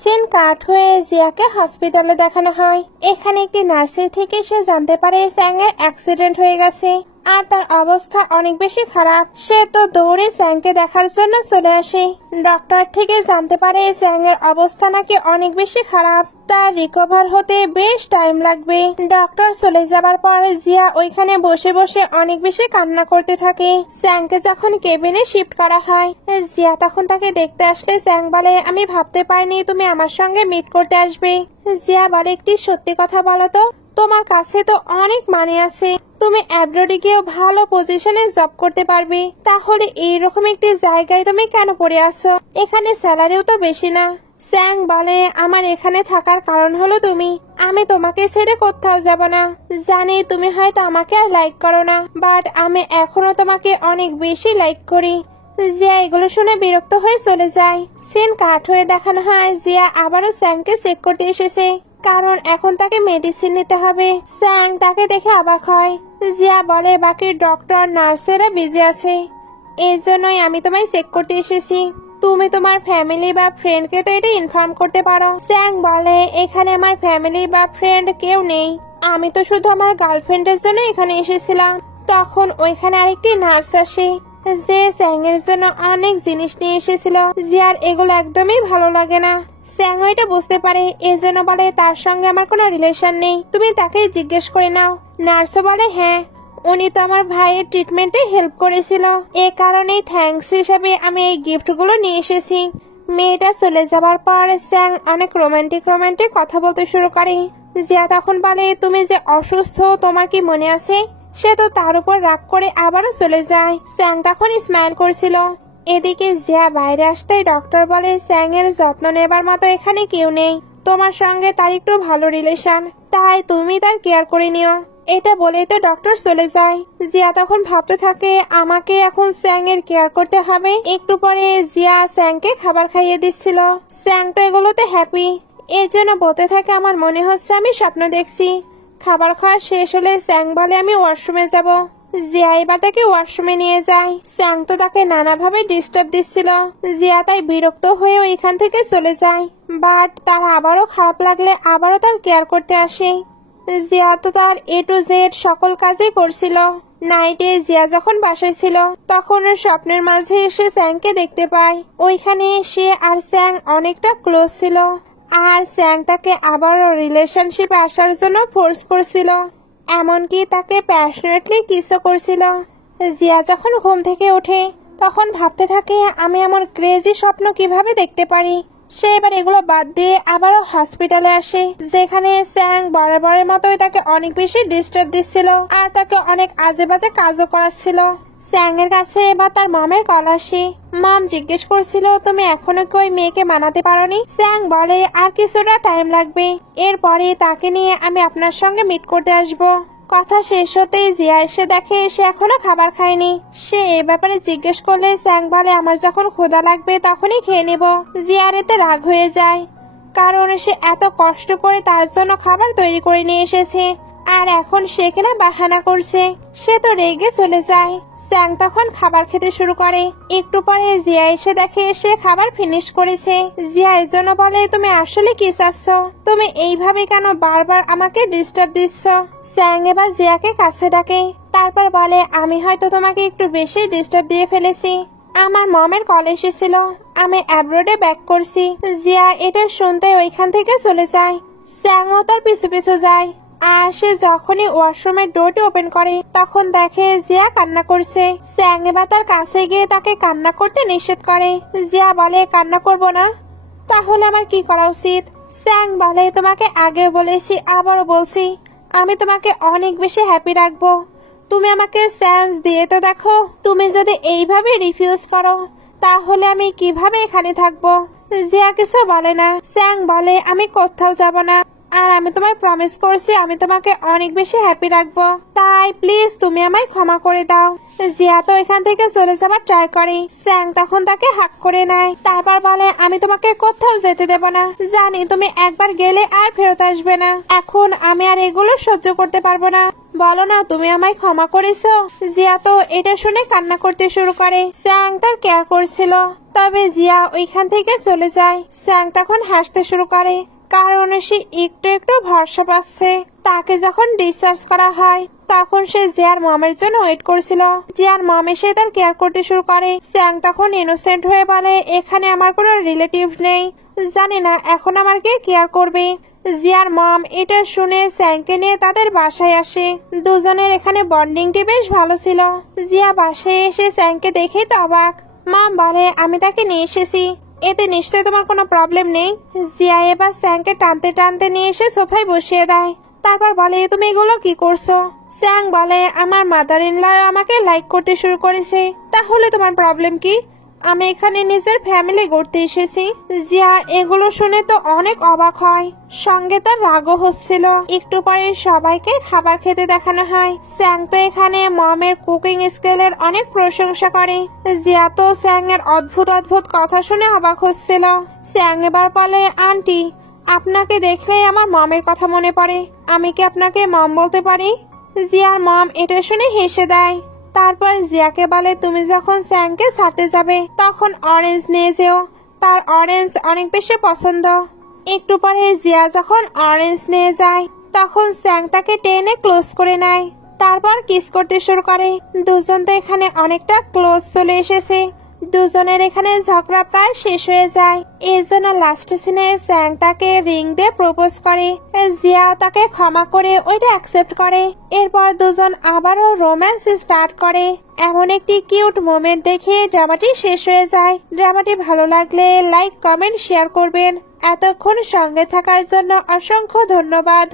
সিন কাট হয়ে জিয়াকে হসপিটালে দেখানো হয়। এখানে একটি নার্সের থেকে সে জানতে পারে স্যাং এর অ্যাক্সিডেন্ট হয়ে গেছে আর তার অবস্থা অনেক বেশি খারাপ। সে তো দৌড়ে স্যাংকে দেখার জন্য চলে আসে। ডক্টর থেকে জানতে পারে স্যাং এর অবস্থা নাকি অনেক বেশি খারাপ, তার রিকভার হতে বেশ টাইম লাগবে। ডক্টর চলে যাবার পর জিয়া ওইখানে বসে বসে অনেক বেশি কান্না করতে থাকে। স্যাংকে যখন কেবিনে শিফট করা হয়, জিয়া তখন তাকে দেখতে আসলে স্যাং বলে আমি ভাবতে পারিনি তুমি আমার সঙ্গে মিট করতে আসবে। জিয়া বলে একটি সত্যি কথা বলো তো, তোমার কাছে তো অনেক মানি আছে, তুমি অ্যাব্রোডে গিয়েও ভালো পজিশনে জব করতে পারবে, তাহলে এইরকম একটি জায়গায় তুমি কেন পড়ে আসো? এখানে স্যালারিও তো বেশি না। স্যাং বলে আমার এখানে থাকার কারণ হলো তুমি, আমি তোমাকে ছেড়ে কোথাও যাব না। জানি তুমি হয়তো আমাকে আর লাইক করো না, বাট আমি এখনো তোমাকে অনেক বেশি লাইক করি। জিয়া এগুলো শুনে বিরক্ত হয়ে চলে যায়। সিন কাট হয়ে দেখানো হয় জিয়া আবারও স্যাংকে চেক করতে এসেছে, কারণ এখন তাকে মেডিসিন নিতে হবে। স্যাং তাকে দেখে অবাক হয়। জিয়া বলে বাকি ডক্টর নার্সেরা বিজি আছে, এই জন্যই আমি তোমায় চেক করতে এসেছি। তুমি তোমার ফ্যামিলি বা ফ্রেন্ডকে তো এটা ইনফর্ম করতে পারো। স্যাং বলে, এখানে আমার ফ্যামিলি বা ফ্রেন্ড কেউ নেই, আমি তো শুধু আমার গার্লফ্রেন্ডের জন্য এখানে এসেছিলাম। তখন ওইখানে আরেকটি নার্স আসে, যে স্যাং এর জন্য অনেক জিনিস নিয়ে এসেছিল। জিয়ার এগুলো একদমই ভালো লাগে না। স্যাং এটা বুঝতে পারে, এজন্য বলে তার সঙ্গে আমার কোনো রিলেশন নেই, তুমি তাকেই জিজ্ঞেস করে নাও। নার্সও বলে, হ্যাঁ, উনি তো আমার ভাইয়ের ট্রিটমেন্টে হেল্প করেছিল, এ কারণেই থ্যাঙ্কস হিসাবে আমি এই গিফটগুলো নিয়ে এসেছি। মেয়েটা চলে যাবার পর স্যাং অনেক রোমান্টিক কথা বলতে শুরু করে। জিয়া তখন বলে, তুমি যে অসুস্থ তোমার কি মনে আছে? সে তো তার উপর রাগ করে আবারও চলে যায়। স্যাং তখন স্মাইল করছিল। এদিকে জিয়া বাইরে আসতেই ডক্টর বলে, স্যাং এর যত্ন নেবার মতো এখানে কেউ নেই, তোমার সঙ্গে তার একটু ভালো রিলেশন, তাই তুমি তার কেয়ার করে নিও। এটা বলেই তো ডক্টর চলে যায়। জিয়া তখন ভাবতে থাকে, আমাকে এখন স্যাং এর কেয়ার করতে হবে। একটু পরে জিয়া স্যাংকে খাবার খাইয়ে দিচ্ছিল। স্যাং তো এগুলোতে হ্যাপি, এর জন্য বলতে থাকে, আমার মনে হচ্ছে আমি স্বপ্ন দেখছি। খাবার খাওয়া শেষ হলে স্যাং বলে, আমি ওয়াশরুমে যাব। জিয়া এবার তাকে ওয়াশরুমে নিয়ে যায়। স্যাং তো তাকে নানাভাবে ডিস্টার্ব দিচ্ছিল। জিয়া তাই বিরক্ত হয়ে ওইখান থেকে চলে যায়। বাট তার আবারও খারাপ লাগলে আবারও তার কেয়ার করতে আসে। জিয়া তো তার A to Z সকল কাজই করছিল। নাইটে জিয়া যখন বাসায় ছিল তখন স্বপ্নের মাঝে এসে স্যাংকে দেখতে পায়। ওইখানে সে আর স্যাং অনেকটা ক্লোজ ছিল, আর স্যাং তাকে আবারও রিলেশনশিপে আসার জন্য ফোর্স করছিল, এমনকি তাকে প্যাশনেটলি কিসও করছিল। জিয়া যখন ঘুম থেকে ওঠে তখন ভাবতে থাকে, আমি এমন ক্রেজি স্বপ্ন কিভাবে দেখতে পারি। সে এবার এগুলো বাদ দিয়ে আবারও হসপিটালে আসে, যেখানে স্যাং বরাবরের মতোই তাকে অনেক বেশি ডিস্টার্ব দিচ্ছিল আর তাকে অনেক আজে বাজে কাজও করাচ্ছিল। স্যাং এর কাছে এবার তার মামের কল আসে। মাম জিজ্ঞেস করছিল, তুমি এখনো কি ওই মেয়েকে মানাতে পারোনি? স্যাং বলে, আর কিছুটা টাইম লাগবে, এরপরে তাকে নিয়ে আমি আপনার সঙ্গে মিট করতে আসবো। কথা শেষ হতেই জিয়া এসে দেখে সে এখনো খাবার খায়নি। সে এ ব্যাপারে জিজ্ঞেস করলে স্যাং বলে, আমার যখন ক্ষুধা লাগবে তখনই খেয়ে নেব। জিয়ার এতে রাগ হয়ে যায়, কারণ সে এত কষ্ট করে তার জন্য খাবার তৈরি করে নিয়ে এসেছে, আর এখন সে কিনা বাহানা করছে। সে তো রেগে চলে যায়। স্যাং তখন খাবার খেতে শুরু করে। একটু পরে জিয়া এসে দেখে সে খাবার ফিনিশ করেছে। জিয়া এর জন্য বলে, তুমি আসলে কি চাচ্ছ? তুমি এইভাবে কেন বারবার আমাকে ডিস্টার্ব দিচ্ছ? স্যাং এবার জিয়াকে কাছে ডাকে, তারপর বলে, আমি হয়তো তোমাকে একটু বেশি ডিস্টার্ব দিয়ে ফেলেছি। আমার মমের কল এসেছিল, আমি অ্যাব্রোডে ব্যাক করছি। জিয়া এটা শুনতে ওইখান থেকে চলে যায়। স্যাংও তার পিছু পিছু যায়। আর সে যখনই ওয়াশরুমের ডোরটি ওপেন করে তখন দেখে জিয়া কান্না করছে। স্যাং এবার তার কাছে গিয়ে তাকে কান্না করতে নিষেধ করে। জিয়া বলে, কান্না করব না, তাহলে আমার কি করা উচিত? স্যাং বলে, তোমাকে আগে বলেছি, আবারও বলছি, আমি তোমাকে অনেক বেশি হ্যাপি রাখবো, তুমি আমাকে চান্স দিয়ে তো দেখো। তুমি যদি এইভাবে রিফিউজ করো তাহলে আমি কিভাবে এখানে থাকবো? জিয়া কিছু বলে না। স্যাং বলে, আমি কোথাও যাব না, আর আমি তোমায় প্রমিস করছি আমি তোমাকে অনেক বেশি হ্যাপি রাখবো, তাই প্লিজ তুমি আমায় ক্ষমা করে দাও। জিয়া তো এখান থেকে চলে যাবার ট্রাই করে। স্যাং তখন তাকে হাক করে নেয়, তারপর বলে, আমি তোমাকে কোথাও যেতে দেব না, জানি তুমি একবার গেলে আর ফেরত আসবে না। এখন আমি আর এগুলো সহ্য করতে পারবো না, বলো না তুমি আমায় ক্ষমা করেছো। জিয়া তো এটা শুনে কান্না করতে শুরু করে। স্যাং তার কেয়ার করছিল, তবে জিয়া ওইখান থেকে চলে যায়। স্যাং তখন হাসতে শুরু করে, কারণ সে একটু একটু ভরসা পাচ্ছে। তাকে যখন ডিসচার্জ করা হয় তখন সে জিয়ার মমের জন্য ওয়েট করছিল। জিয়ার মম এসে তার কেয়ার করতে শুরু করে। স্যাং তখন ইনোসেন্ট হয়ে বলে, এখানে আমার কোনো রিলেটিভ নেই, জানি না এখন আমার কে কেয়ার করবে। জিয়ার মম এটা শুনে স্যাংকে নিয়ে তাদের বাসায় আসে। দুজনের এখানে বন্ডিংটি বেশ ভালো ছিল। জিয়া বাসায় এসে স্যাংকে দেখেই তো অবাক। মম বলে, আমি তাকে নিয়ে এসেছি, এতে নিশ্চয় তোমার কোনো প্রবলেম নেই। জিয়া এবার স্যাংকে টানতে টানতে নিয়ে এসে সোফায় বসিয়ে দেয়, তারপর বলে, তুমি এগুলো কি করছো? স্যাং বলে, আমার মাদার ইন ল আমাকে লাইক করতে শুরু করেছে, তাহলে তোমার প্রবলেম কি? আমি এখানে নিজের ফ্যামিলি গড়তে এসেছি। জিয়া এগুলো শুনে তো অনেক অবাক হয়, সঙ্গে তার রাগও হচ্ছিল। একটু পরে সবাইকে খাবার খেতে দেখানো হয়। স্যাং তো এখানে মমের কুকিং স্কিলের অনেক প্রশংসা করে। জিয়া তো স্যাং এর অদ্ভুত অদ্ভুত কথা শুনে অবাক হচ্ছিল। স্যাং এবার বলে, আন্টি আপনাকে দেখলেই আমার মমের কথা মনে পড়ে, আমি কি আপনাকে মম বলতে পারি? জিয়ার মম এটা শুনে হেসে দেয়। তারপর জিয়াকে বলে তুমি যখন স্যাংকে ছাড়তে যাবে তখন অরেঞ্জ নিয়ে যেও, তার অরেঞ্জ অনেক বেশি পছন্দ। একটু পরে জিয়া যখন অরেঞ্জ নিয়ে যায় তখন স্যাং তাকে টেনে ক্লোজ করে নেয়, তারপর কিস করতে শুরু করে। দুজন তো এখানে অনেকটা ক্লোজ চলে এসেছে, দুজনের এখানে ঝগড়া প্রায় শেষ হয়ে যায়। এই জন্য লাস্ট সিনে স্যাং তাকে রিং দিয়ে প্রপোজ করে, জিয়াও তাকে ক্ষমা করে ওইটা অ্যাকসেপ্ট করে। এরপর দুজন আবারও রোম্যান্স স্টার্ট করে। এমন একটি কিউট মোমেন্ট দেখে ড্রামাটি শেষ হয়ে যায়। ড্রামাটি ভালো লাগলে লাইক, কমেন্ট, শেয়ার করবেন। এতক্ষণ সঙ্গে থাকার জন্য অসংখ্য ধন্যবাদ।